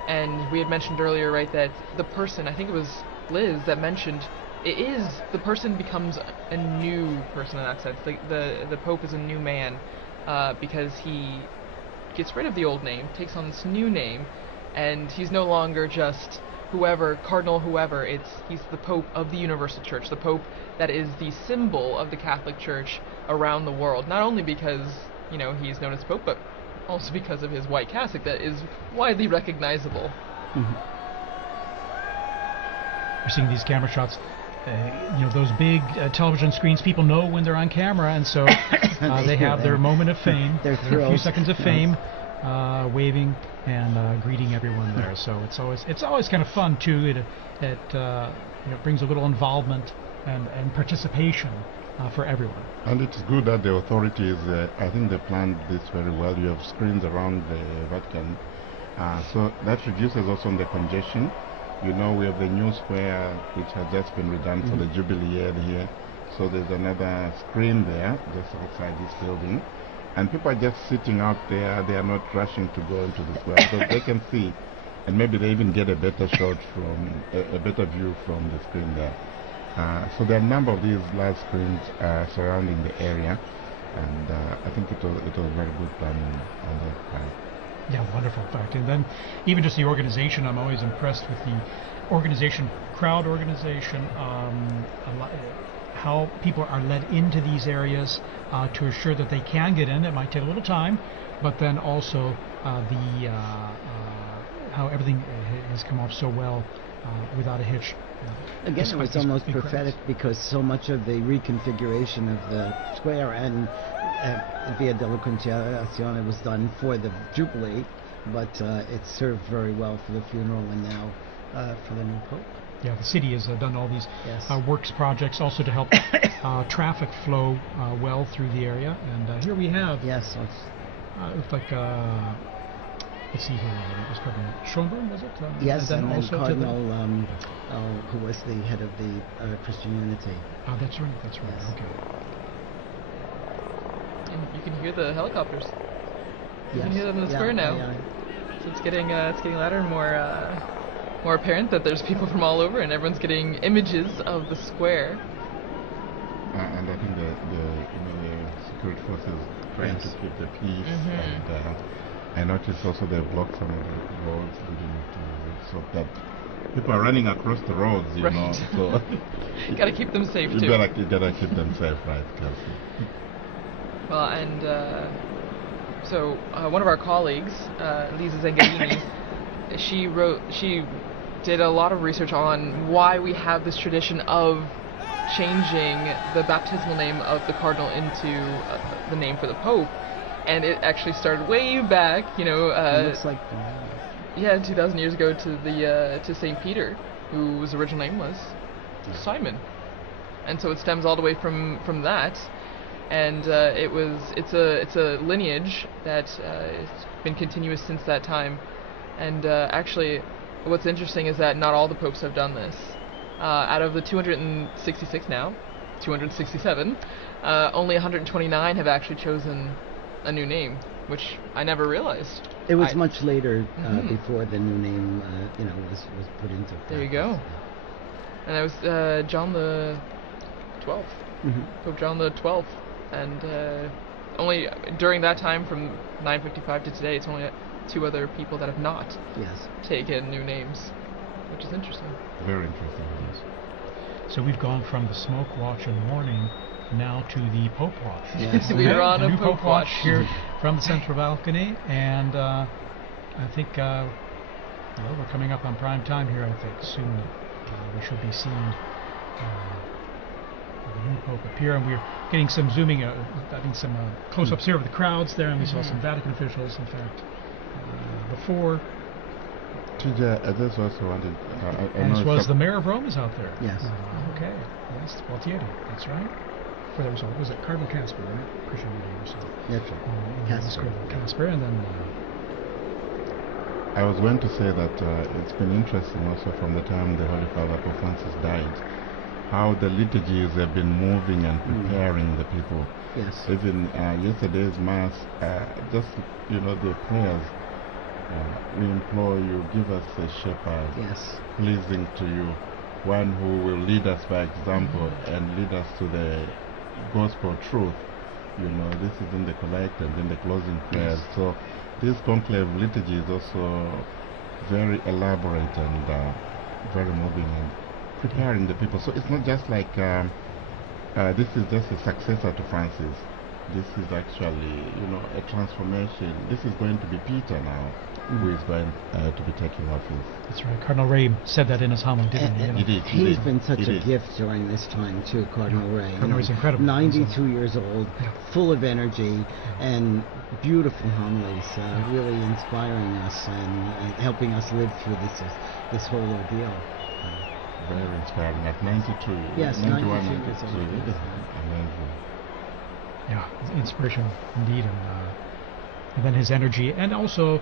And we had mentioned earlier, right, that the person, I think it was Liz that mentioned, the person becomes a new person in that sense. The Pope is a new man because he gets rid of the old name, takes on this new name, and he's no longer just cardinal whoever. He's the Pope of the Universal Church, the Pope that is the symbol of the Catholic Church around the world. Not only because he's known as Pope, but also because of his white cassock that is widely recognizable. We're seeing these camera shots. Those big television screens, people know when they're on camera, and so they have their moment of fame, They're their thrilled. few seconds of fame, waving and greeting everyone there. So it's always kind of fun too. It brings a little involvement and participation for everyone. And it's good that the authorities, I think they planned this very well. You have screens around the Vatican, so that reduces also the congestion. We have the new square which has just been redone for the Jubilee year here. So there's another screen there just outside this building. And people are just sitting out there. They are not rushing to go into the square because they can see. And maybe they even get a better shot a better view from the screen there. So there are a number of these large screens surrounding the area. And I think it was very good planning on their part. Yeah, wonderful fact. And then even just the organization, I'm always impressed with the crowd organization, how people are led into these areas to assure that they can get in. It might take a little time, but then also how everything has come off so well without a hitch. Again, it was almost prophetic because so much of the reconfiguration of the square and Via della Conciliazione was done for the Jubilee, but it served very well for the funeral and now for the new Pope. Yeah, the city has done all these Yes. works projects also to help traffic flow well through the area. And here we have, Yes, it looks like, let's see here, it was Cardinal Schönborn, was it? yes, and then also to Cardinal, who was the head of the Christian Unity. that's right, Yes. okay. And you can hear the helicopters. You Yes. can hear them in the Yeah, square now. yeah. So it's getting louder and more apparent that there's people from all over, and everyone's getting images of the square. And I think the security forces trying to keep the peace. And I noticed also they blocked some of the roads so that people are running across the roads, Right. So You gotta keep them safe you too. gotta keep them safe, right, Kelsey? Well, and So one of our colleagues, Lisa Zengarini, she did a lot of research on why we have this tradition of changing the baptismal name of the cardinal into the name for the Pope, and it actually started way back, It looks like 2,000 years ago to Saint Peter, whose original name was Simon, and so it stems all the way from that, and it's a lineage that has been continuous since that time, and actually, what's interesting is that not all the popes have done this. Out of the 266 now, 267, only 129 have actually chosen a new name, which I never realized. it was much later before the new name, was put into practice. There you go. And that was John the 12th, Pope John the 12th, and only during that time, from 955 to today, it's only 2 other people that have not taken new names, which is interesting. Very interesting. So we've gone from the smoke watch in the morning now to the Pope watch. Yes. We are on a new Pope watch watch here from the central balcony, and I think we're coming up on prime time here. I think soon we should be seeing the new Pope appear, and we're getting some zooming, some close-ups here of the crowds there, and we saw some Vatican officials, in fact, before. TJ, I just also wanted. And as well as the mayor of Rome is out there. Yes. Okay. Yes, Gualtieri. That's right. For there was it Cardinal Casper, right? Christian or so. That's right. Casper. Casper, and then. I was going to say that it's been interesting also from the time the Holy Father Pope Francis died, how the liturgies have been moving and preparing the people. Yes. Even yesterday's Mass, just the prayers. We implore you, give us a shepherd pleasing to you, one who will lead us by example and lead us to the gospel truth. This is in the collect and in the closing prayers. So this conclave liturgy is also very elaborate and very moving and preparing the people. So it's not just like this is just a successor to Francis. This is actually, a transformation. This is going to be Peter now, who is going to be taking office. That's right. Cardinal Ray said that in his homily, didn't he? He did. He's been such a gift during this time too, Cardinal Ray. Cardinal Ray's incredible. 92 years old, full of energy, and beautiful homilies, really inspiring us and helping us live through this whole ordeal. Very inspiring. At 92. Yes, 91 92 years old. Amazing. Yeah, inspirational indeed, and then his energy, and also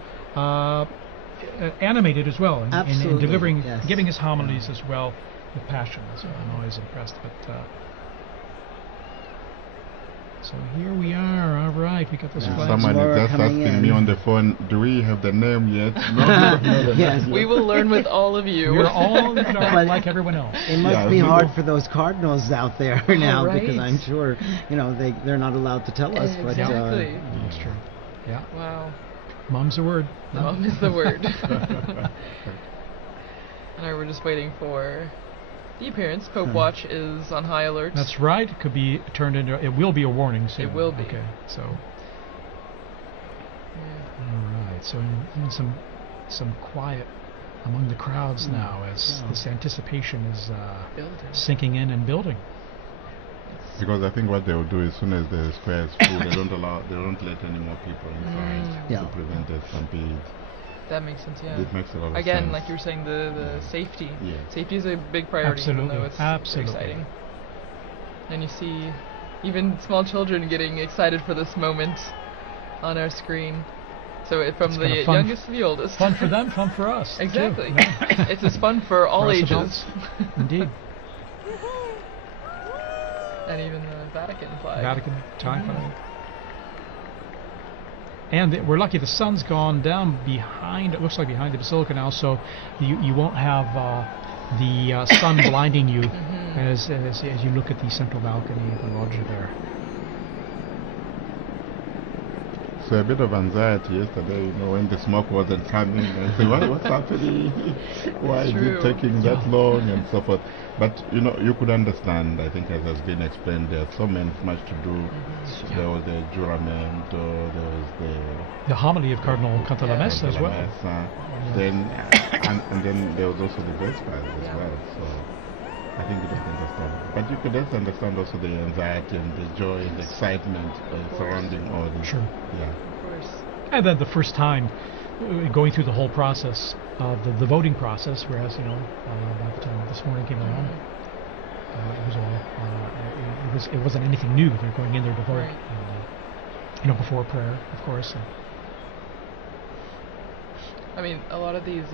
animated as well, in delivering, giving his homilies as well with passion. So I'm always impressed. But so here we are. All right, we got this flag. Someone is just asking me on the phone, do we have the name yet? No. Yes. We will learn with all of you. We're all like everyone else. It must be hard for those cardinals out there now, right. because I'm sure they're not allowed to tell us. Exactly. But That's true. Yeah. Wow. Mom's the word. Mom is the word. And we're just waiting for the appearance. Pope Watch is on high alert. That's right. It could be turned into. It will be a warning soon. It will be. Okay. So. Yeah. All right. So even some quiet among the crowds now, as this anticipation is sinking in and building. Because I think what they will do as soon as the square is full, they don't let any more people inside to prevent a stampede. That makes sense, yeah. It makes a lot of sense. Again, like you were saying, the safety. Yeah. Safety is a big priority, Absolutely. even though it's Absolutely. exciting. And you see even small children getting excited for this moment on our screen. So from the youngest to the oldest. Fun for them, fun for us. Exactly. Too. Yeah. It's as fun for all For us ages. adults. Indeed. And even the Vatican flag. Vatican tie flag. And we're lucky the sun's gone down behind, it looks like behind the basilica now, so you won't have the sun blinding you as you look at the central balcony of the loggia there. So a bit of anxiety yesterday, when the smoke wasn't coming. I said, what's happening? Why is it taking that long and so forth? But you could understand. I think, as has been explained, there's so much to do. There was the juramento, there was the homily of Cardinal Cantalamessa as well. Then and then there was also the Vespers as well. So I think you can understand. But you could also understand also the anxiety and the joy and the excitement surrounding all this. Sure. Yeah. Of course. And then the first time going through the whole process of the voting process, whereas by the time this morning came along, it was all it wasn't anything new. They're going in there to vote, before prayer, of course. I mean, a lot of these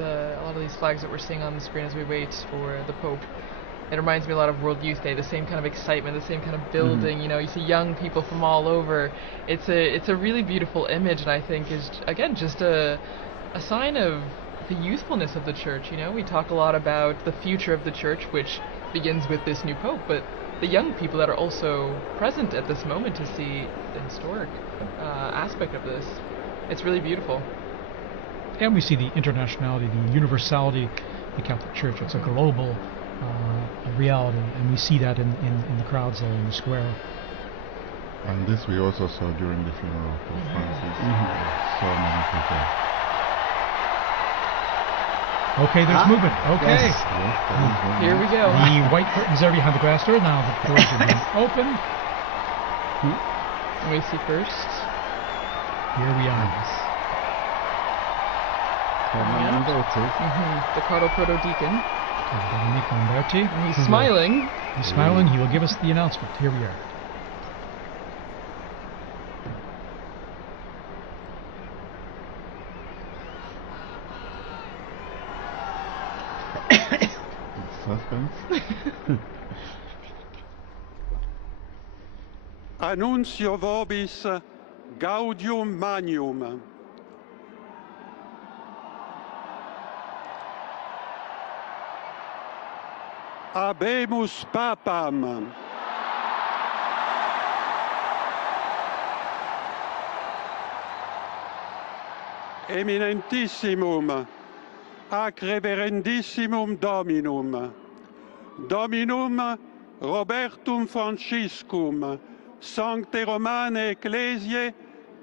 flags that we're seeing on the screen as we wait for the Pope, it reminds me a lot of World Youth Day. The same kind of excitement, the same kind of building. You see young people from all over. It's a really beautiful image, and I think is again just a sign of the youthfulness of the Church. We talk a lot about the future of the Church, which begins with this new Pope, but the young people that are also present at this moment to see the historic aspect of this. It's really beautiful. And we see the internationality, the universality of the Catholic Church. It's a global reality, and we see that in the crowds there in the square. And this we also saw during the funeral of Pope Francis. So many people. Okay, there's movement. Okay. Yes, Here we go. The white curtains are behind the glass door. Now the doors are being open. And we see first. Here we are. The Cardinal Proto-Deacon. Dominic Lamberti. And he's smiling. He's smiling. He will give us the announcement. Here we are. Suspense. Annuncio vobis gaudium magnum. Habemus papam. Eminentissimum ac reverendissimum Dominum, Dominum Robertum Franciscum, Sancte Romane Ecclesiae,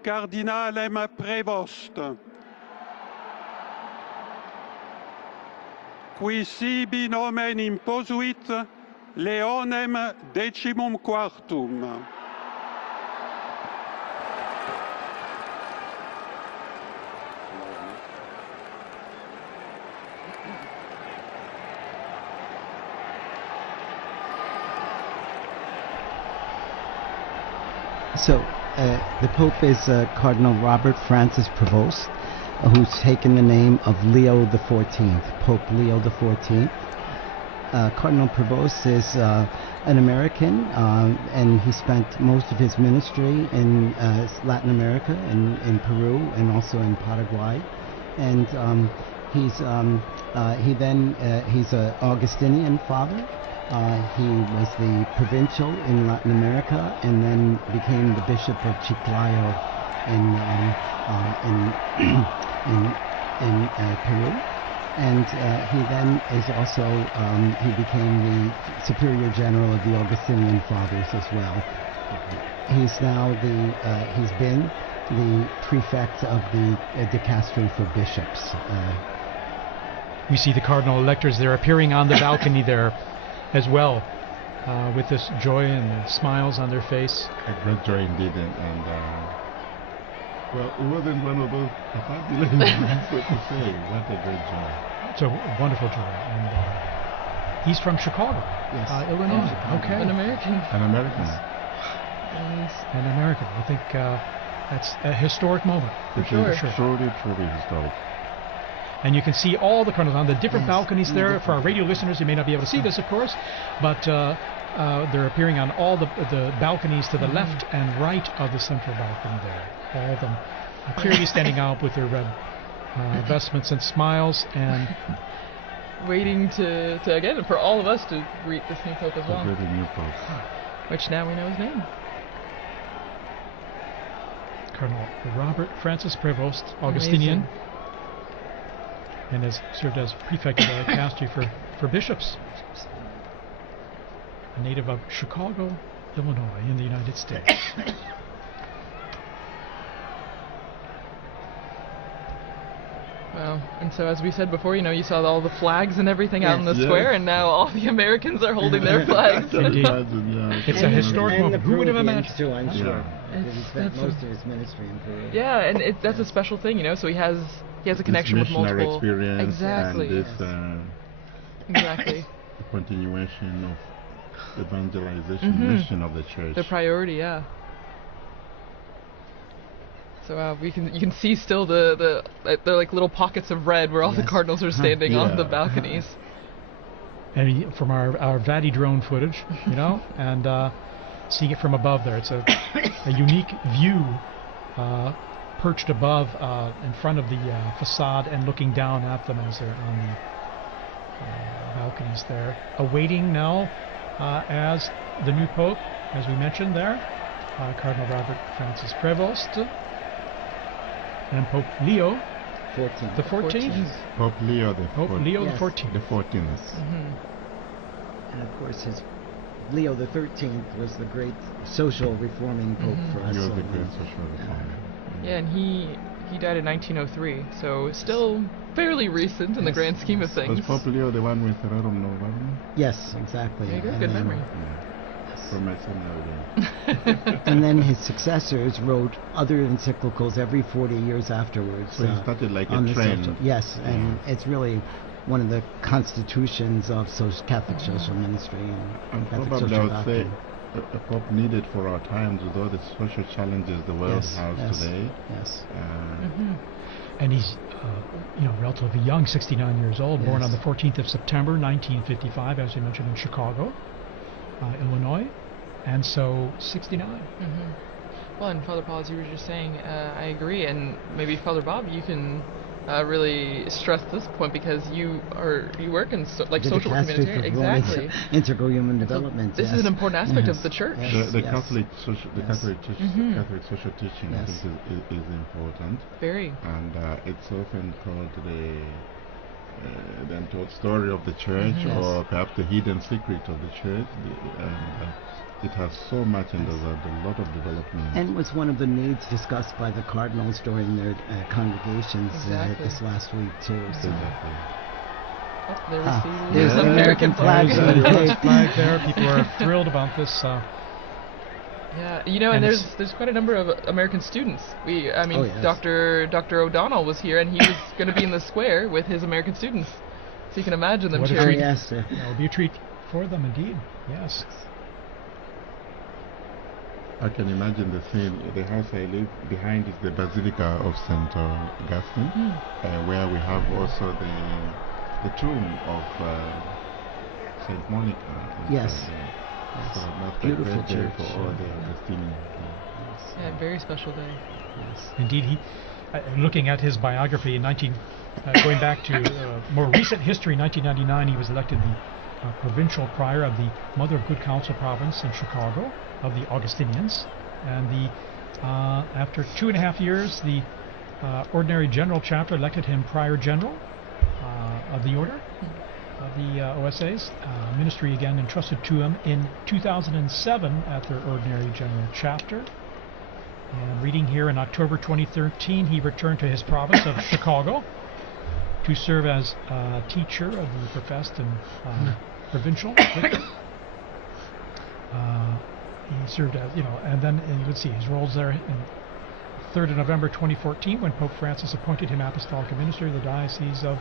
Cardinalem Prevost, qui sibi nomen imposuit Leonem decimum quartum. So the Pope is Cardinal Robert Francis Prevost, who's taken the name of Leo XIV, Pope Leo XIV. Cardinal Prevost is an American, and he spent most of his ministry in Latin America, in Peru, and also in Paraguay. And he's an Augustinian father. He was the provincial in Latin America, and then became the Bishop of Chiclayo in Peru. And he then is also he became the Superior General of the Augustinian Fathers as well. He's now he's been the prefect of the dicastery for bishops. We see the cardinal electors there appearing on the balcony there as well, with this joy and smiles on their face. A great joy indeed, and well, it wasn't one of those fabulous things to say. What a great joy! It's a wonderful joy, and he's from Chicago, Yes. Illinois. Okay, An American. An American. an American. I think that's a historic moment For sure. Truly historic. And you can see all the cardinals on the different balconies there. For our radio listeners, you may not be able to see this, of course, but they're appearing on all the balconies to the left and right of the central balcony there. All of them clearly standing out with their red vestments and smiles, and Waiting to again for all of us to greet this new Pope as well, New Pope. which now we know his name. Cardinal Robert Francis Prevost, Augustinian, Amazing. and has served as prefect of the dicastery for bishops. A native of Chicago, Illinois, in the United States. Wow. And so, as we said before, you saw all the flags and everything out in the Yes. square, and now all the Americans are holding their flags. Indeed. Yeah. It's a historic and moment. the Who would have Peruvians imagined? too, I'm Yeah. sure. Because he spent That's most of his ministry in Peru. Yeah, and that's a special thing, So he has a connection with missionary multiple. experience Exactly. and this Exactly. continuation of evangelization Mhm. mission of the church. Their priority, yeah. So you can see still the like little pockets of red where all the Yes. cardinals are standing on the Yeah. balconies. And from our Vati drone footage, and seeing it from above there, it's a unique view perched above in front of the facade and looking down at them as they're on the balconies there. Awaiting now as the new Pope, as we mentioned there, Cardinal Robert Francis Prevost, and Pope Leo 14. the 14th. Pope Leo the Pope Leo Yes. the 14th. the 14th. And of course, Leo the 13th was the great social reforming pope for us. Leo so the great social reformer. Yeah, and he died in 1903, so still fairly recent in the Yes. grand scheme of Was things. Pope Leo the one with Rerum Novarum? Yes, exactly. There you go, And good then- memory. From my seminary. And then his successors wrote other encyclicals every 40 years afterwards. So it started like on a the trend. social- yes, and it's really one of the constitutions of Catholic social ministry and And Catholic probably I social would say doctrine. a pope needed for our times with all the social challenges the world Yes, has yes, today. yes. And he's, relatively young, 69 years old, born Yes. on the 14th of September, 1955, as you mentioned, in Chicago, Illinois, and so 69. Well, and Father Paul, as you were just saying, I agree, and maybe Father Bob, you can really stress this point because you work in social Dicastery community, for exactly. Integral human development. This is an important aspect of the church. Yes, The yes. Catholic social, the Yes. Catholic church, Mhm. Catholic social teaching, I Yes. think, is important, Very. and it's often called the untold story of the church, Mhm. or Yes. perhaps the hidden secret of the church. And it has so much, and there's a lot of development. And was one of the needs discussed by the cardinals during their congregations Exactly. this last week too. So. Exactly. Oh, there we Ah, see there's the the American flag. There's on the the US tape. flag there. People are thrilled about this. Yeah, And and it's- there's quite a number of American students. Oh, yes. Dr. O'Donnell was here, and he was going to be in the square with his American students. So you can imagine them What a Oh, cheering. treat. yes. That will be a treat for them, indeed. Yes. I can imagine the scene. The house I live behind is the Basilica of St. Augustine, where we have also the tomb of St. Monica. Yes. inside there. Yes. So that's a Beautiful great day church. for all the Augustinians. Yeah, very special day. Indeed, he. Looking at his biography in going back to more recent history, 1999, he was elected the provincial prior of the Mother of Good Counsel province in Chicago of the Augustinians, and after 2.5 years, the ordinary general chapter elected him prior general of the order of the OSAs. Ministry again entrusted to him in 2007 at their ordinary general chapter. And reading here, in October 2013, he returned to his province of Chicago to serve as teacher of the professed and provincial vicar. He served as, and then you would see his roles there. In 3rd of November 2014, when Pope Francis appointed him apostolic minister of the Diocese of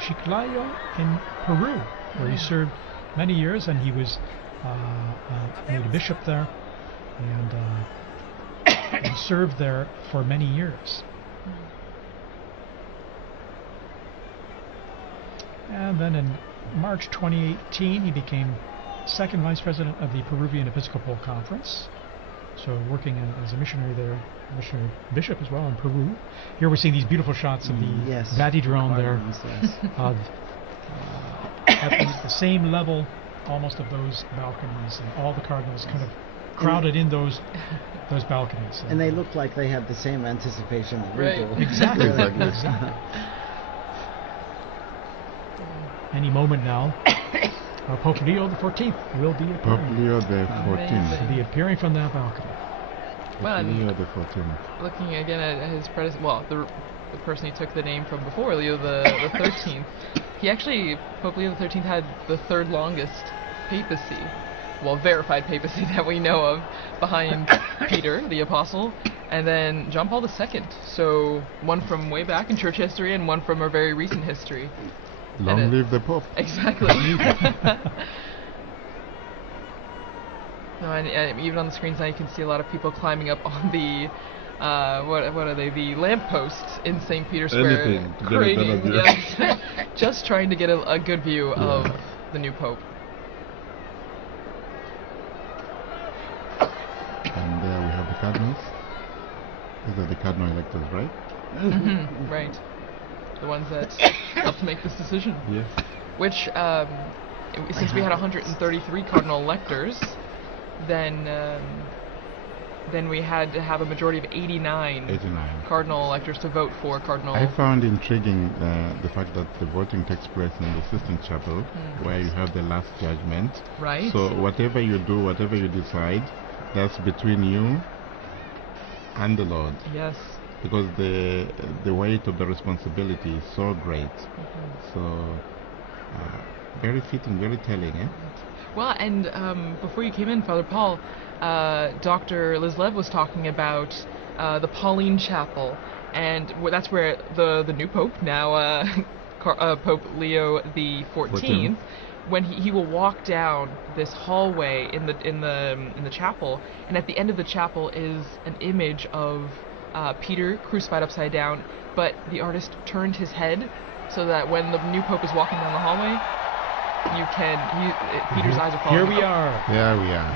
Chiclayo in Peru, where he served many years, and he was made a bishop there, and served there for many years. And then in March 2018, he became second vice president of the Peruvian Episcopal Conference, so working as a missionary there, missionary bishop as well in Peru. Here we're seeing these beautiful shots of the Yes. Vati drone there, Cardinals, yes. of at the same level almost of those balconies, and all the cardinals kind of crowded in those balconies. And they look like they have the same anticipation that Right. we do. Exactly. Exactly. Any moment now, Pope Leo the 14th will be Pope appearing. Leo the Amazing. 14th. Will be appearing from that balcony. Well, Pope and Leo the 14th. looking again at his predecessor, well, the person he took the name from before, Leo the 13th, he actually, Pope Leo the 13th had the third longest papacy, well, verified papacy that we know of, behind Peter, the apostle, and then John Paul II. So one from way back in church history and one from our very recent history. Long live the Pope. Exactly. No, and even on the screens now you can see a lot of people climbing up on the what are they, the lampposts in St. Peter's Square, Anything to get a craning, better view. yes, just trying to get a good view of the new Pope. And there we have the cardinals. These are the cardinal electors, right? Right. The ones that helped make this decision. Yes. Which, since we had 133 cardinal electors, then we had to have a majority of 89 89. cardinal electors to vote for cardinal. I found intriguing the fact that the voting takes place in the Sistine Chapel, where you have the last judgment. Right. So whatever you do, whatever you decide, that's between you and the Lord, Yes. because the weight of the responsibility is so great. So very fitting, very telling, eh? Well, and before you came in, Father Paul, Dr. Lislev was talking about the Pauline Chapel, and that's where the new Pope now, Pope Leo the 14th, when he will walk down this hallway in the chapel, and at the end of the chapel is an image of Peter crucified upside down, but the artist turned his head so that when the new Pope is walking down the hallway, Peter's eyes are following. Here we are. There we are.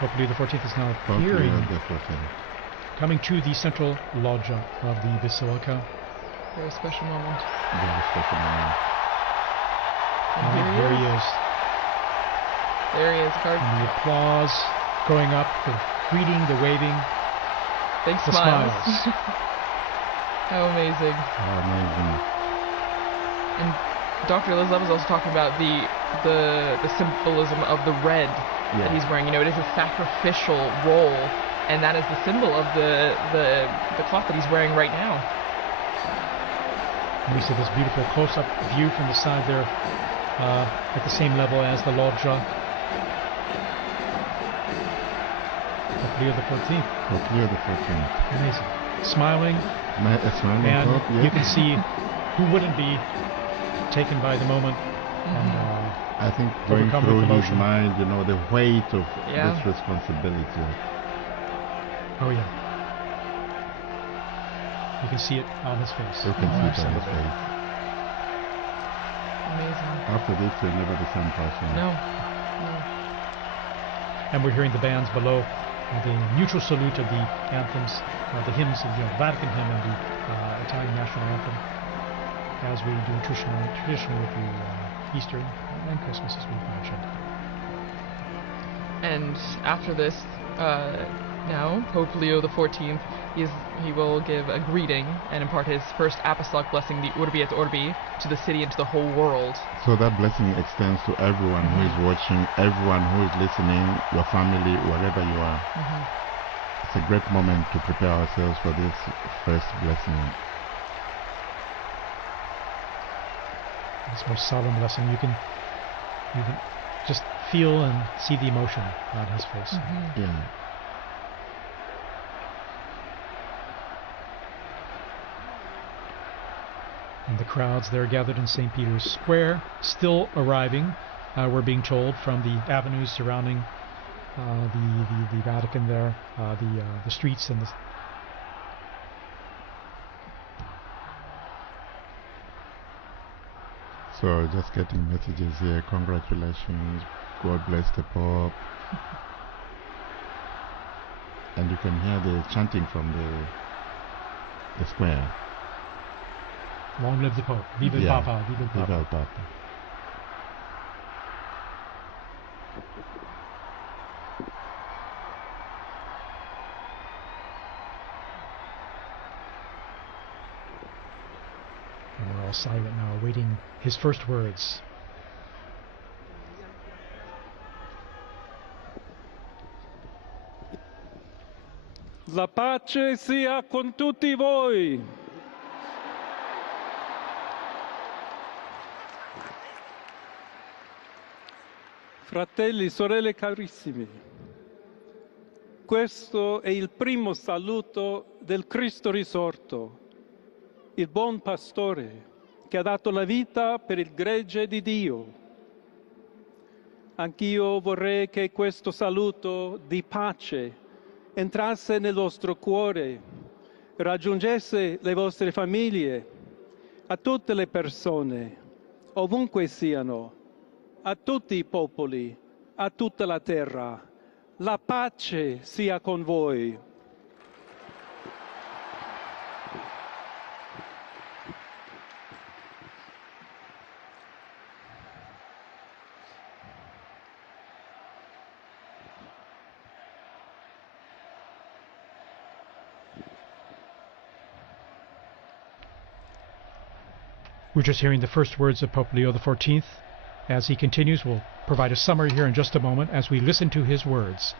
Pope Leo the 14th is now Pope appearing, Leo the 14th. coming to the central loggia of the Basilica. Very special moment. Very special moment. And And here he is. There he is, And the applause going up, the greeting, the waving, Big the smiles. smiles. How amazing. How amazing. And Dr. Elizabeth was also talking about the symbolism of the red that he's wearing. You know, it is a sacrificial role, and that is the symbol of the cloth that he's wearing right now. And we see this beautiful close-up view from the side there, at the same level as the loggia. Pope Leo the 14th. Pope Leo the 14th. Amazing. Smiling, A smiling and Pope, you can see who wouldn't be taken by the moment. And I think going overcome through with his emotion. mind, you know, the weight of Yeah. this responsibility. oh yeah, you can see it on his face. You can Oh, see it on his absolutely. face. Amazing. After this, you're never the same person. No. And we're hearing the bands below, the mutual salute of the anthems, the hymns of the Vatican hymn and the Italian national anthem, as we do traditionally with the Easter and Christmas, as we've mentioned. And after this, now Pope Leo the 14th, he will give a greeting and impart his first apostolic blessing, the Urbi et Orbi, to the city and to the whole world. So that blessing extends to everyone who is watching, everyone who is listening, your family, wherever you are. It's a great moment to prepare ourselves for this first blessing. This most solemn blessing, you can just feel and see the emotion on his face. Yeah. And the crowds there gathered in St. Peter's Square, still arriving, we're being told, from the avenues surrounding the Vatican there, the streets and the... So just getting messages here. Congratulations. God bless the Pope. And you can hear the chanting from the square. Long live the Pope. Viva il Yeah. Papa. Viva il Papa. Viva il Papa. silent now, awaiting his first words. La pace sia con tutti voi. Fratelli, sorelle carissimi, questo è il primo saluto del Cristo risorto, il buon pastore che ha dato la vita per il gregge di Dio. Anch'io vorrei che questo saluto di pace entrasse nel vostro cuore, raggiungesse le vostre famiglie, a tutte le persone, ovunque siano, a tutti i popoli, a tutta la terra. La pace sia con voi. We're just hearing the first words of Pope Leo XIV. As he continues, we'll provide a summary here in just a moment as we listen to his words.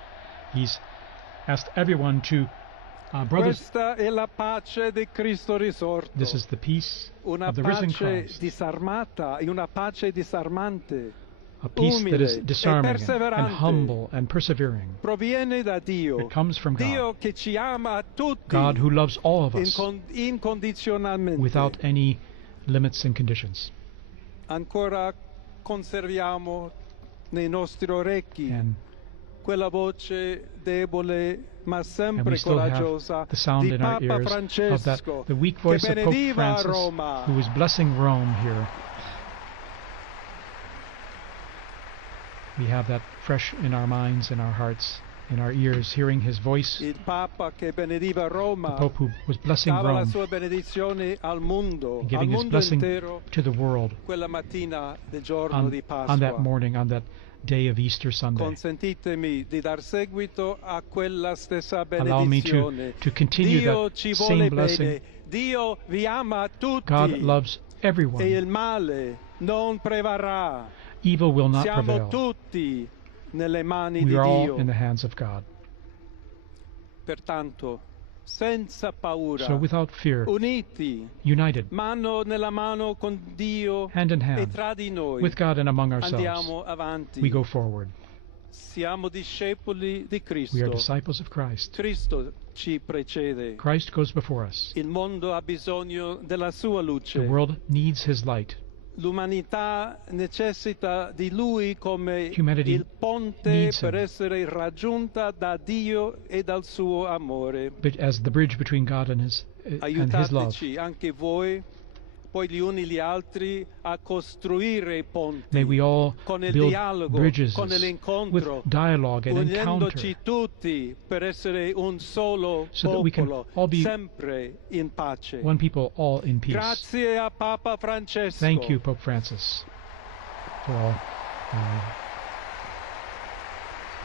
He's asked everyone to, brothers, Questa è la pace di Cristo risorto. this is the peace Una of the risen pace Christ, disarmata e una pace disarmante. a peace that is umile disarming e perseverante. and humble and persevering. Proviene da Dio. It comes from God. Dio che ci ama a tutti God who loves all of us incondizionalmente. without any limits and conditions. Ancora conserviamo nei nostri orecchi And quella voce debole ma we sempre still have coraggiosa the sound di in our Papa ears of that, Francesco the weak che voice of Pope benediva Francis, Roma. who is blessing Rome here. We have that fresh in our minds, in our hearts, in our ears, hearing his voice. Il Papa che benediva The Roma Pope who was blessing dava la Rome sua benedizione al mondo, and al giving his mondo blessing intero to the world quella mattina del giorno di on that Pasqua. morning, on that day of Easter Sunday. Consentitemi di dar seguito a quella stessa Allow me benedizione. to continue Dio that ci same vuole blessing. bene. Dio vi ama tutti. God loves E everyone. il male non prevarrà. Evil will not Siamo prevail. tutti nelle mani We di are all Dio. in the hands of God. Pertanto, senza paura, So without fear, uniti, united, mano nella mano con Dio hand in e hand, tra di noi, with God and among ourselves, andiamo avanti. we go forward. Siamo discepoli di We are Cristo. disciples of Christ. Cristo ci precede. Christ goes before us. Il mondo ha bisogno della sua luce. The world needs his light. L'umanità necessita di Lui come Humanity il ponte needs per him. essere raggiunta da Dio e dal suo amore. But as the bridge between God and his love. Aiutateci anche voi, poi gli uni gli altri, a costruire i ponti May we all con il build dialogo, bridges con with l'incontro, dialogue and unendoci encounter, tutti per essere un solo so that we can popolo, all be sempre in pace. one people, all in peace. Grazie a Papa Francesco. Thank you, Pope Francis, for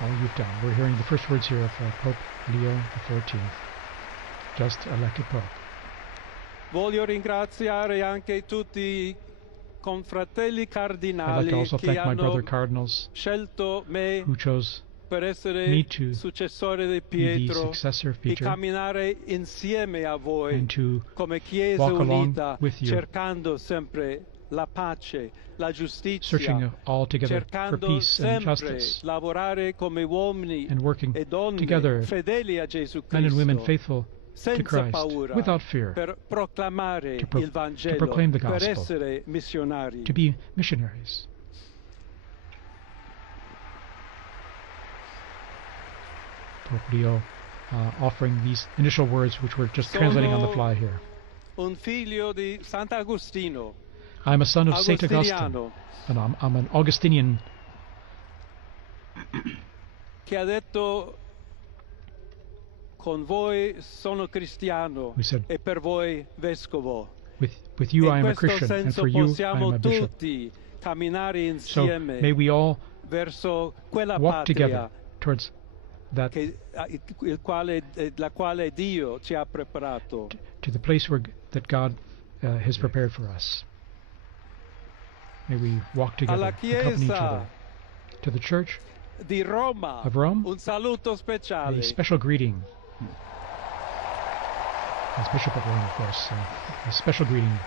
all you've done. We're hearing the first words here of Pope Leo XIV, just elected Pope. Voglio ringraziare anche tutti i confratelli I'd like cardinali to also che thank my hanno brother cardinals scelto me who chose per essere me to successore di be the Pietro successor of e Peter camminare insieme a voi and to come Chiesa walk along unita, with you, cercando sempre la pace, la giustizia, searching all together for cercando peace and sempre justice, lavorare come uomini and working e donne together, fedeli a Gesù men and women Cristo, faithful to senza Christ, paura, without fear, per proclamare to il Vangelo, proclaim the per gospel, essere missionari. to be missionaries. Pope Leo offering these initial words, which we're just translating on the fly here. Un figlio di Sant'Agostino, I'm a son of Saint Augustine, Agostiniano, and I'm an Augustinian che ha detto: con voi sono cristiano who said, e per voi vescovo. with you In I am a questo Christian, and senso for you I possiamo am a bishop. tutti camminare So insieme may we all verso quella walk together patria towards that, la quale Dio ci ha preparato. to the place that God has prepared for us. May we walk together, alla accompany each other. Chiesa To the Church di Roma, of Rome, un saluto a speciale. special greeting. As Bishop of Rome, of course, a special greeting.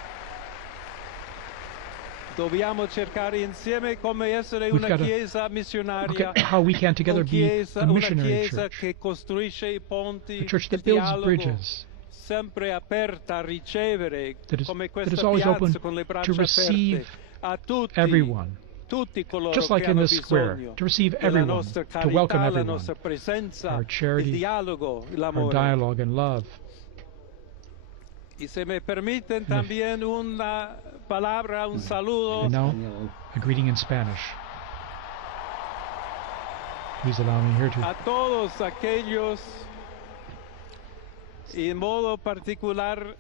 Dobbiamo cercare insieme come essere We've una got to chiesa look missionaria, at how we can together be a una missionary chiesa church, che costruisce i ponti, a church il that builds dialogo, bridges, sempre aperta a ricevere, that is come that questa is always piazza open con le to braccia receive aperte, a tutti, everyone, tutti coloro just like che in hanno this square, bisogno to receive della everyone, nostra to welcome carità, la everyone, nostra presenza, our charity, il dialogo, our l'amore. dialogue and love. Y se me permiten también una palabra, un saludo. And now, a greeting in Spanish. Please allow me here to A todos aquellos, y en modo particular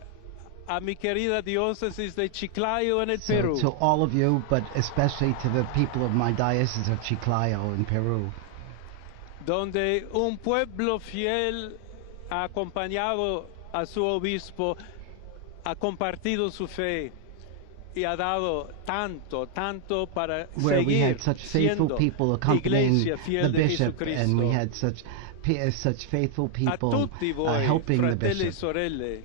a mi querida diócesis de Chiclayo en el So Perú, to all of you, but especially to the people of my diocese of Chiclayo in Peru, donde un pueblo fiel ha acompañado a su obispo, ha compartido su fe y ha dado tanto, tanto para where we seguir had such faithful siendo people accompanying iglesia fiel the de bishop, and we Jesucristo. had such faithful A people tutti voi, helping the fratelli e bishop. sorelle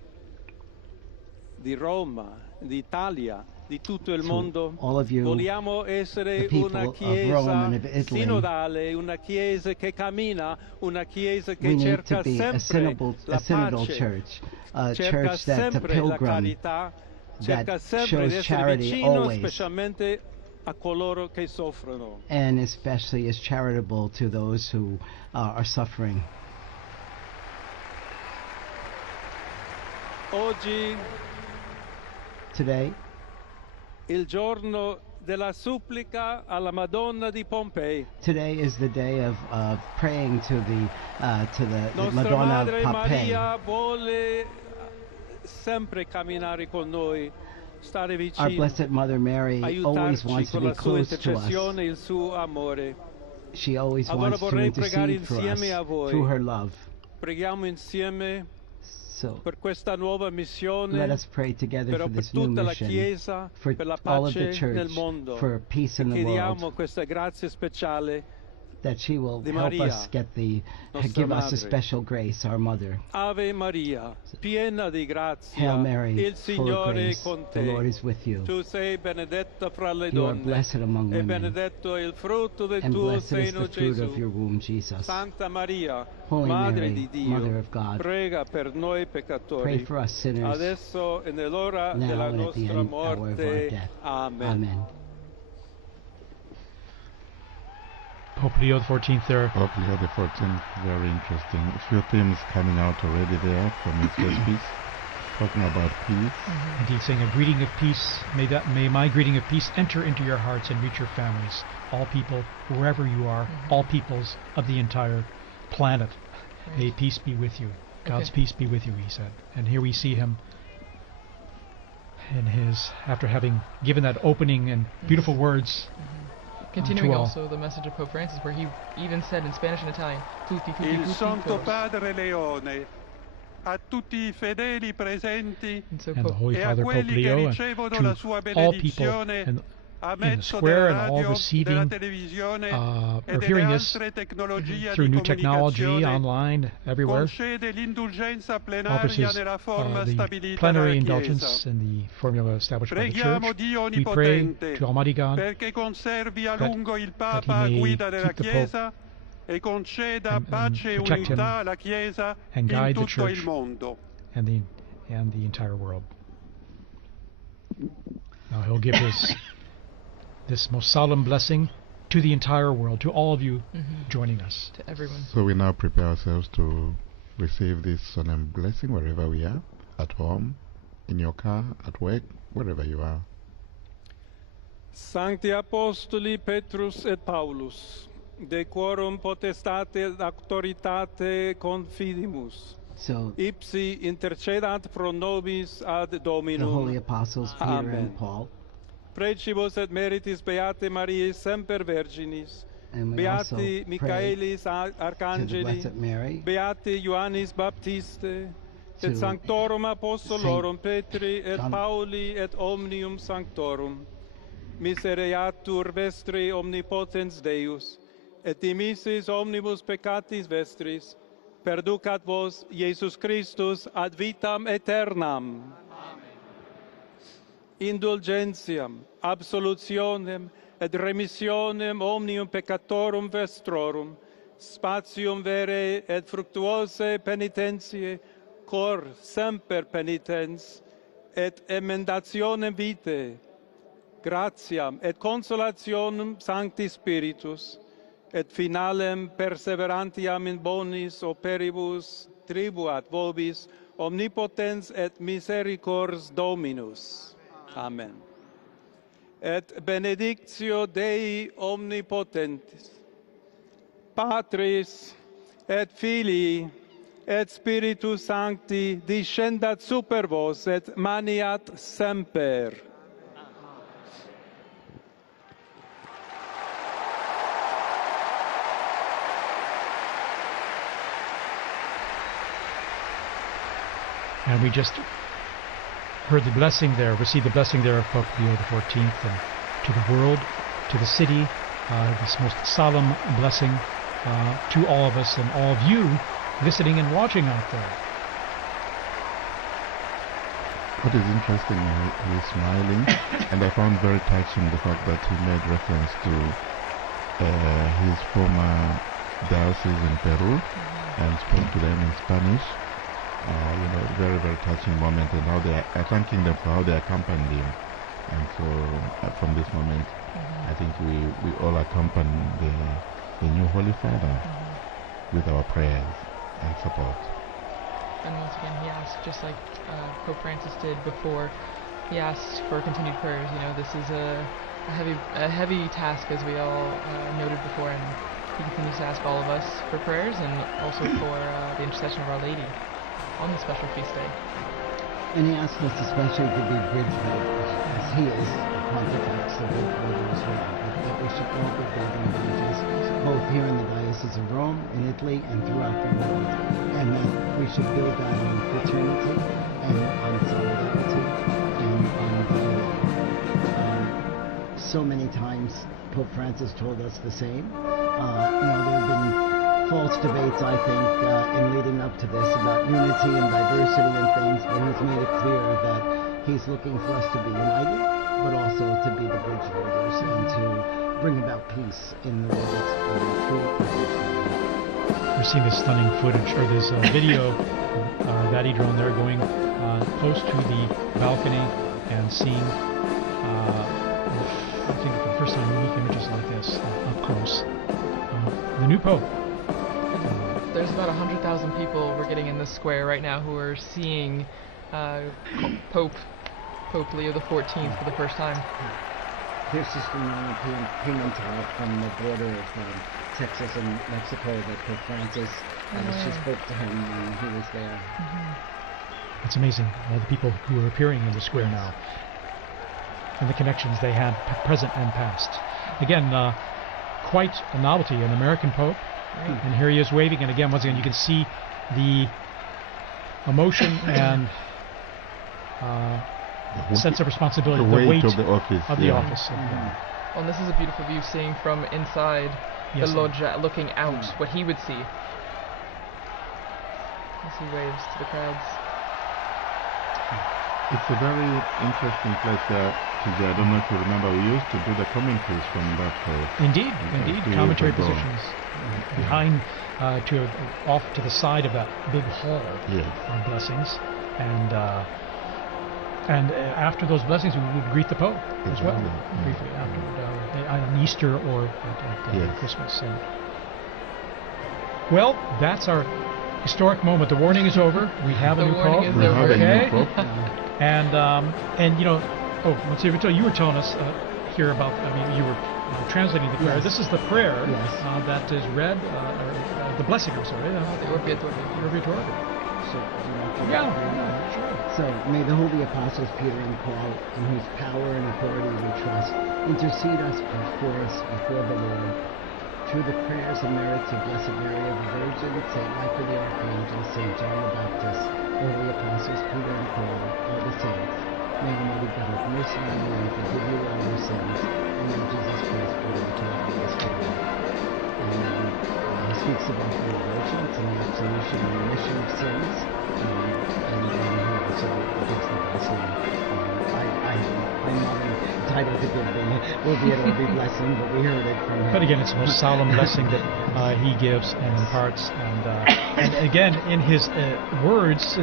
di Roma, d'Italia, di tutto il To mondo, all of you, vogliamo essere the people una of Rome chiesa and of Italy, sinodale, una chiesa che cammina, una chiesa che we need cerca to be a sempre la synodal pace, church, a cerca church that's a sempre la pilgrim, carità, cerca that sempre di shows essere charity vicino always, specialmente a coloro che soffrono. and especially is charitable to those who are suffering. Oggi Today, il giorno della supplica alla Madonna di Pompei. today is the day of praying to the Nostra Madonna Madre of Pompeii. Maria vuole sempre camminare con noi, stare Our vicino, Blessed Mother Mary always aiutarci wants to con be la sua close to us. intercessione e il suo amore. She always Allora wants to vorrei pregare intercede for us insieme a voi. through her love. Preghiamo insieme So per questa nuova missione, let us pray together però for per this new tutta la mission, Chiesa, for per la all of the pace nel church, mondo. for peace E in the chiediamo world, questa grazia speciale. that she will di help Maria, us nostra give us a Madre. special grace, our Mother. Ave Maria, piena di grazia, Hail Mary, il full of Signore è grace, con the Lord te. is with you. Tu sei benedetta fra le You are donne, blessed among e women, benedetto è il frutto del and tuo blessed is seno, the fruit Gesù. of your womb, Jesus. Santa Maria, Holy Madre Mary, di Dio, Mother of God, prega per noi pray peccatori, for us sinners, adesso e nell'ora now della and at the nostra end hour of our morte. death. Amen. Amen. Pope Leo XIV there. Pope Leo XIV, very interesting. A few themes coming out already there from his first piece, talking about peace. Indeed, saying a greeting of peace. May my greeting of peace enter into your hearts and reach your families. All people, wherever you are, all peoples of the entire planet. May peace be with you. God's peace be with you, he said. And here we see him in his, after having given that opening and beautiful words. Continuing all. also the message of Pope Francis, where he even said in Spanish and Italian, tutti, tutti, Il tutti, Santo todos. Padre Leone, a tutti i fedeli presenti And so And the Pope, Holy e a Father Pope quelli che Leo, ricevono and la to sua all people benedizione in a the mezzo square della and all radio, della receiving televisione e or delle hearing this altre tecnologie through di new technology, comunicazione, online, everywhere. concede l'indulgenza Offers plenaria his, nella forma the stabilita plenary dalla indulgence Chiesa. in the formula established by the Preghiamo Church. Dio We pray Onnipotente to Almighty God perché conservi a that- lungo il that Papa a he may guida della keep the Pope Chiesa e conceda and pace e protect him unità alla Chiesa and in guide the tutto il Church mondo. and the entire world. Now he'll give this most solemn blessing to the entire world, to all of you joining us. to everyone. So we now prepare ourselves to receive this solemn blessing wherever we are, at home, in your car, at work, wherever you are. Sancti Apostoli Petrus et Paulus, de quorum potestate et auctoritate confidimus, So ipsi intercedant pro nobis ad the Dominum. holy apostles Peter Amen. and Paul, Precibus et meritis Beate Mariae semper Virginis, and we also Beati pray Michaelis to the Arcangeli, Blessed Mary, Beati Ioannis Baptiste, to et Sanctorum Apostolorum Petri et John- Pauli et Omnium Sanctorum, misereatur vestri omnipotens Deus, et dimissis omnibus peccatis vestris, perducat vos Iesus Christus ad vitam aeternam. Indulgentiam, absolutionem et remissionem omnium peccatorum vestrorum, spatium vere et fructuose penitentiae, cor semper penitens, et emendationem vitae, gratiam et consolationem Sancti Spiritus, et finalem perseverantiam in bonis operibus tribuat vobis omnipotens et misericors Dominus. Amen. Et benedictio Dei omnipotentis, Patris et Filii et Spiritus Sancti descendat super vos et maniat semper. And we just heard the blessing there, received the blessing there of Pope Leo XIV, and to the world, to the city, this most solemn blessing to all of us and all of you listening and watching out there. What is interesting, he is smiling, and I found very touching the fact that he made reference to his former diocese in Peru and spoke to them in Spanish. Very, very touching moment, and how they are thanking them for how they accompanied him. And so, from this moment, I think we all accompany the new Holy Father with our prayers and support. And once again, he asked, just like Pope Francis did before, he asked for continued prayers. This is a heavy task, as we all noted before, and he continues to ask all of us for prayers and also for the intercession of Our Lady on the special feast day. And he asked us especially to be bridge builders, as he is the Pontifex, the bridge builder as well, that we should all be building bridges, both here in the Diocese of Rome, in Italy, and throughout the world, and that we should build that on fraternity, and on solidarity, and on dialogue. So many times Pope Francis told us the same. There have been false debates, I think, in leading up to this about unity and diversity and things, but he's made it clear that he's looking for us to be united, but also to be the bridge builders and to bring about peace in the world through We're seeing this stunning footage, or this video, Vati drone there going close to the balcony and seeing, I think for the first time, unique images like this up close. The new Pope. There's about 100,000 people we're getting in the square right now who are seeing Pope Leo XIV for the first time. Here's Sistine Chapel from the border of Texas and Mexico that Pope Francis, she spoke to him when he was there. It's amazing, all the people who are appearing in the square now, and the connections they had present and past. Again, quite a novelty, an American Pope. And here he is waving, and again, once again, you can see the emotion and sense of responsibility, the weight of the office. Well, this is a beautiful view, seeing from inside the loggia, looking out what he would see as he waves to the crowds. It's a very interesting place there. I don't know if you remember, we used to do the commentaries from that place. Indeed, commentary positions behind, off to the side of that big hall of blessings, and after those blessings, we would greet the Pope as well, briefly after on Easter or at Christmas. And well, that's our historic moment. The warning is over. We have a new Pope. And Monsignor Vittorio, you were telling us here about, you were translating the prayer. This is the prayer that is read, the blessing, I'm sorry. The Orbeator. So, may the holy apostles Peter and Paul, in whose power and authority we trust, intercede for us before the Lord. Through the prayers and merits of Blessed Mary of the Virgin, St. Michael the Archangel, St. John the Baptist, holy apostles Peter and Paul, all the saints, May Almighty God have mercy on you and forgive you all your sins. And Lord Jesus Christ, for the eternal grace to you. And he speaks about the indulgence and the absolution and remission of sins. And then he also gives the blessing. I'm not entitled to give the will be it or be blessing, but we heard it from him. But again, it's the most solemn blessing that he gives and imparts. And again, in his words,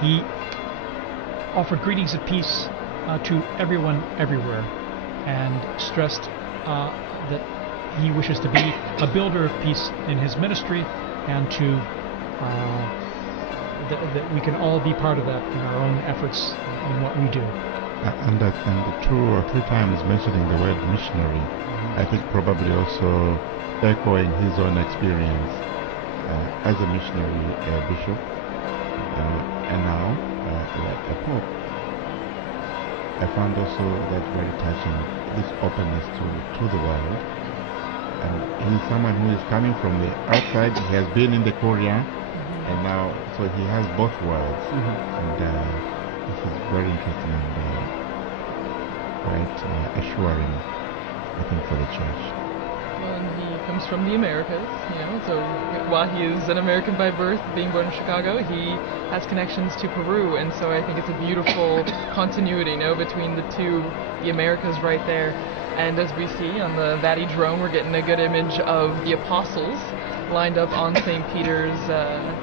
he offered greetings of peace to everyone everywhere, and stressed that he wishes to be a builder of peace in his ministry, and to that we can all be part of that in our own efforts in what we do. And 2 or 3 times mentioning the word missionary, I think probably also echoing his own experience as a missionary bishop, and now a pope. I found also that very touching, this openness to the world. And he's someone who is coming from the outside. He has been in the Korea, and now so he has both worlds. And this is very interesting and quite assuring, I think, for the church. Well, and he comes from the Americas, so while he is an American by birth, being born in Chicago, he has connections to Peru, and so I think it's a beautiful continuity, between the two, the Americas right there. And as we see on the Vatican drone, we're getting a good image of the apostles lined up on St. Peter's,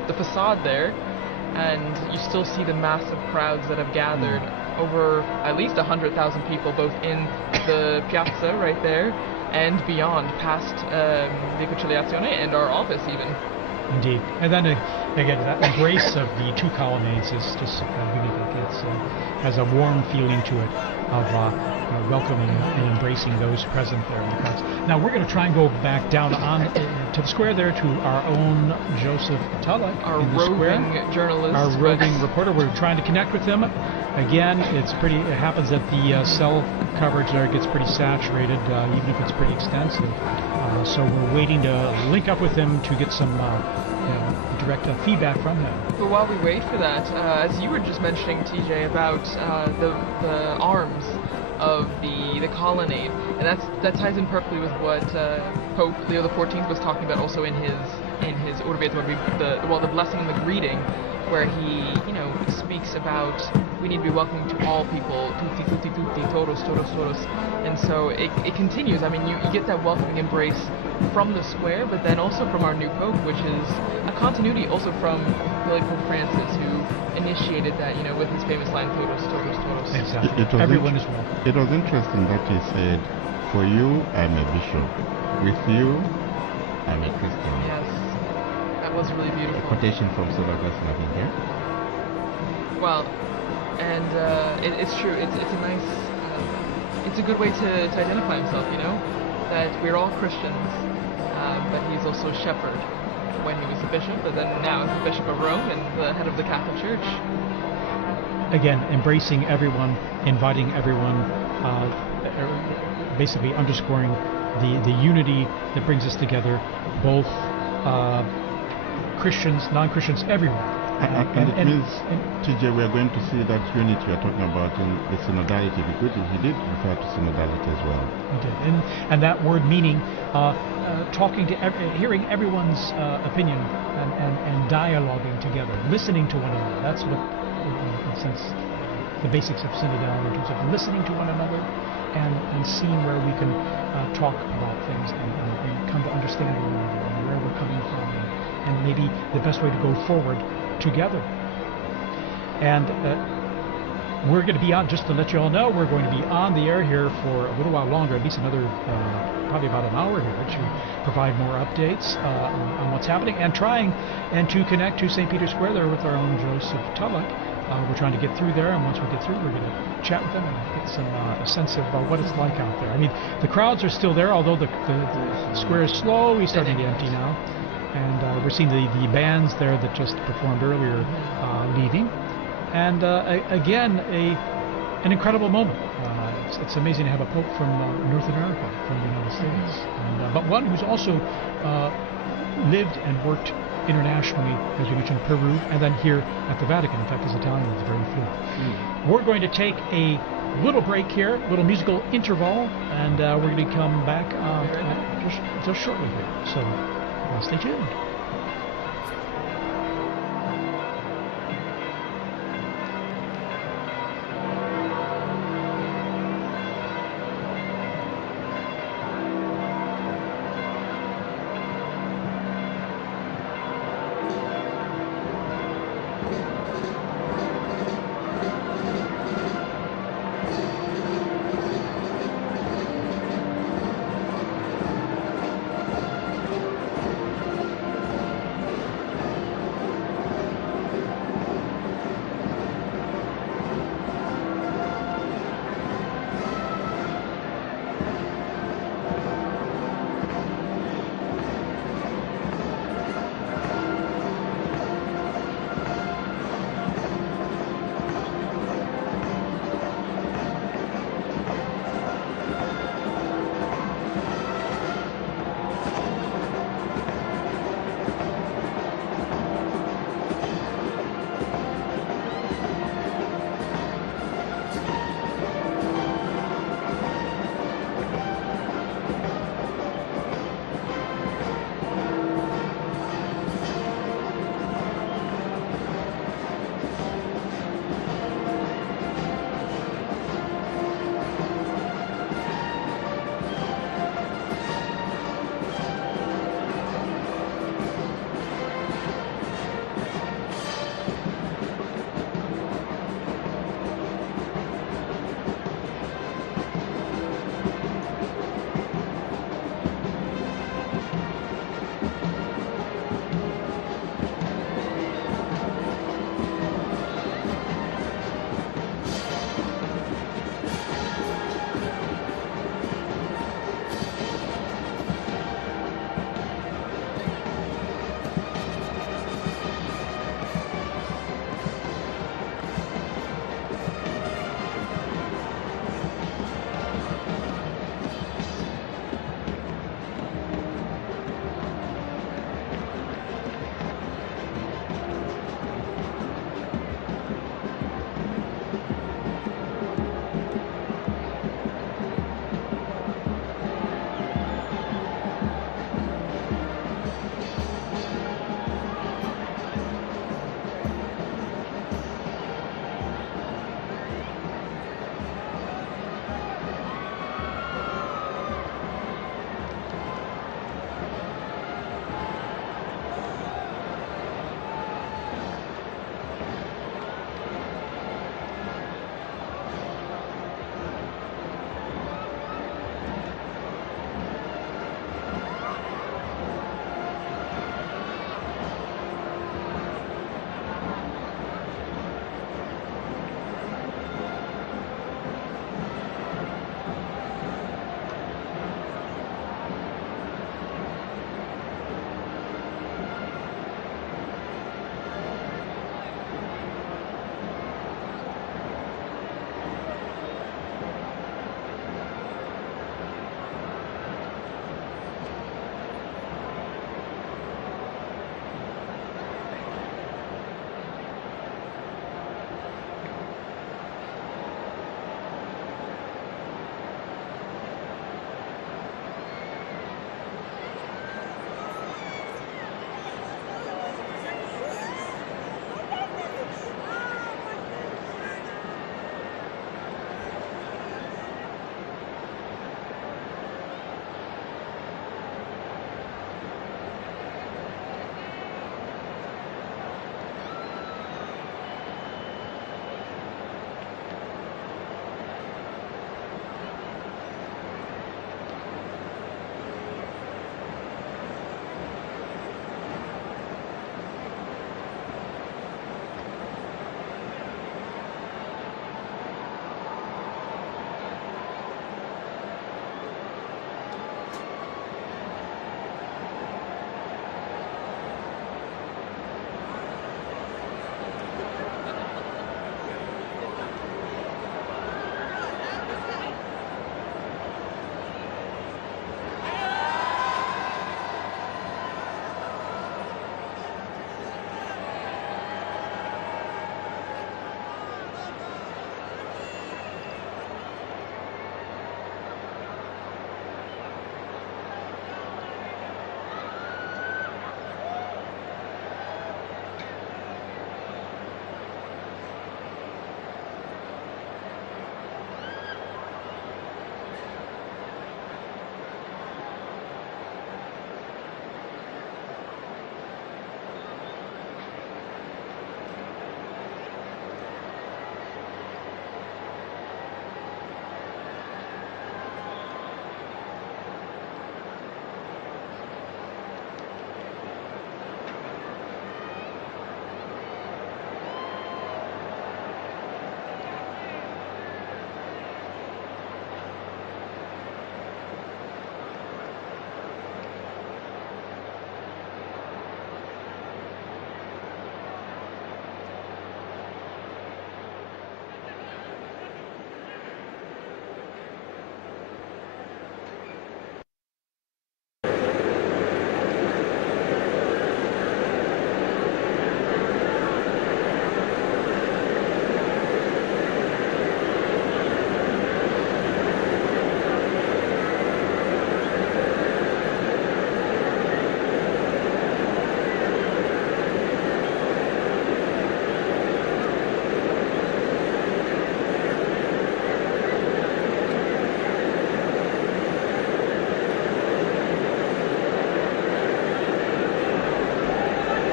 the facade there, and you still see the massive crowds that have gathered, over at least 100,000 people, both in the piazza right there and beyond, past the Conciliazione and our office even. Indeed. And then again, that embrace of the 2 colonnades is just unique. It has a warm feeling to it of welcoming and embracing those present there in the crowds. Now we're going to try and go back down on to the square there to our own Joseph Tulloch, our in the roving square. journalist, our roving reporter. We're trying to connect with him. Again, it happens that the cell coverage there gets pretty saturated, even if it's pretty extensive. So we're waiting to link up with him to get some direct feedback from him. But while we wait for that, as you were just mentioning, TJ, about the arms of the colonnade, and that ties in perfectly with what Pope Leo XIV was talking about also in his Urbi et Orbi, the blessing and the greeting, where he speaks about we need to be welcoming to all people, tutti, tutti, tutti, todos, todos, todos. And so it continues. I mean, you get that welcoming embrace from the square, but then also from our new Pope, which is a continuity also from the late Pope Francis, who initiated that, with his famous line, todos, todos, todos. Exactly. Everyone is welcome. It was interesting that he said, for you, I'm a bishop. With you, I'm a Christian. Yes. That was really beautiful. A quotation from St. Augustine, I think, yeah? Well, and it's true. It's a nice, it's a good way to identify himself. That we're all Christians, but he's also a shepherd when he was a bishop, but then now as the Bishop of Rome and the head of the Catholic Church. Again, embracing everyone, inviting everyone, basically underscoring the unity that brings us together, both Christians, non-Christians, everyone. And it means, TJ, we are going to see that unity you are talking about in the synodality, because he did refer to synodality as well. He did. And that word meaning talking to, hearing everyone's opinion and dialoguing together, listening to one another. That's what, in a sense, the basics of synodality, in terms of listening to one another and seeing where we can talk about things and come to understand one another and where we're coming from, and maybe the best way to go forward together. And we're going to be on, just to let you all know, we're going to be on the air here for a little while longer, at least another probably about an hour here, to provide more updates on what's happening, and trying to connect to St. Peter's Square there with our own Joseph Tulloch. We're trying to get through there, and once we get through, we're going to chat with them and get some a sense of what it's like out there. I mean, the crowds are still there, although the square is slowly starting to empty now. And we're seeing the bands there that just performed earlier leaving. And again, an incredible moment. It's amazing to have a pope from North America, from the United States, but one who's also lived and worked internationally, as we mentioned, Peru, and then here at the Vatican. In fact, his Italian is very fluent. We're going to take a little break here, little musical interval, and we're going to come back just shortly here. So stay tuned.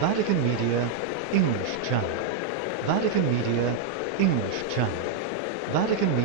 Vatican Media English Channel. Vatican Media English Channel. Vatican Media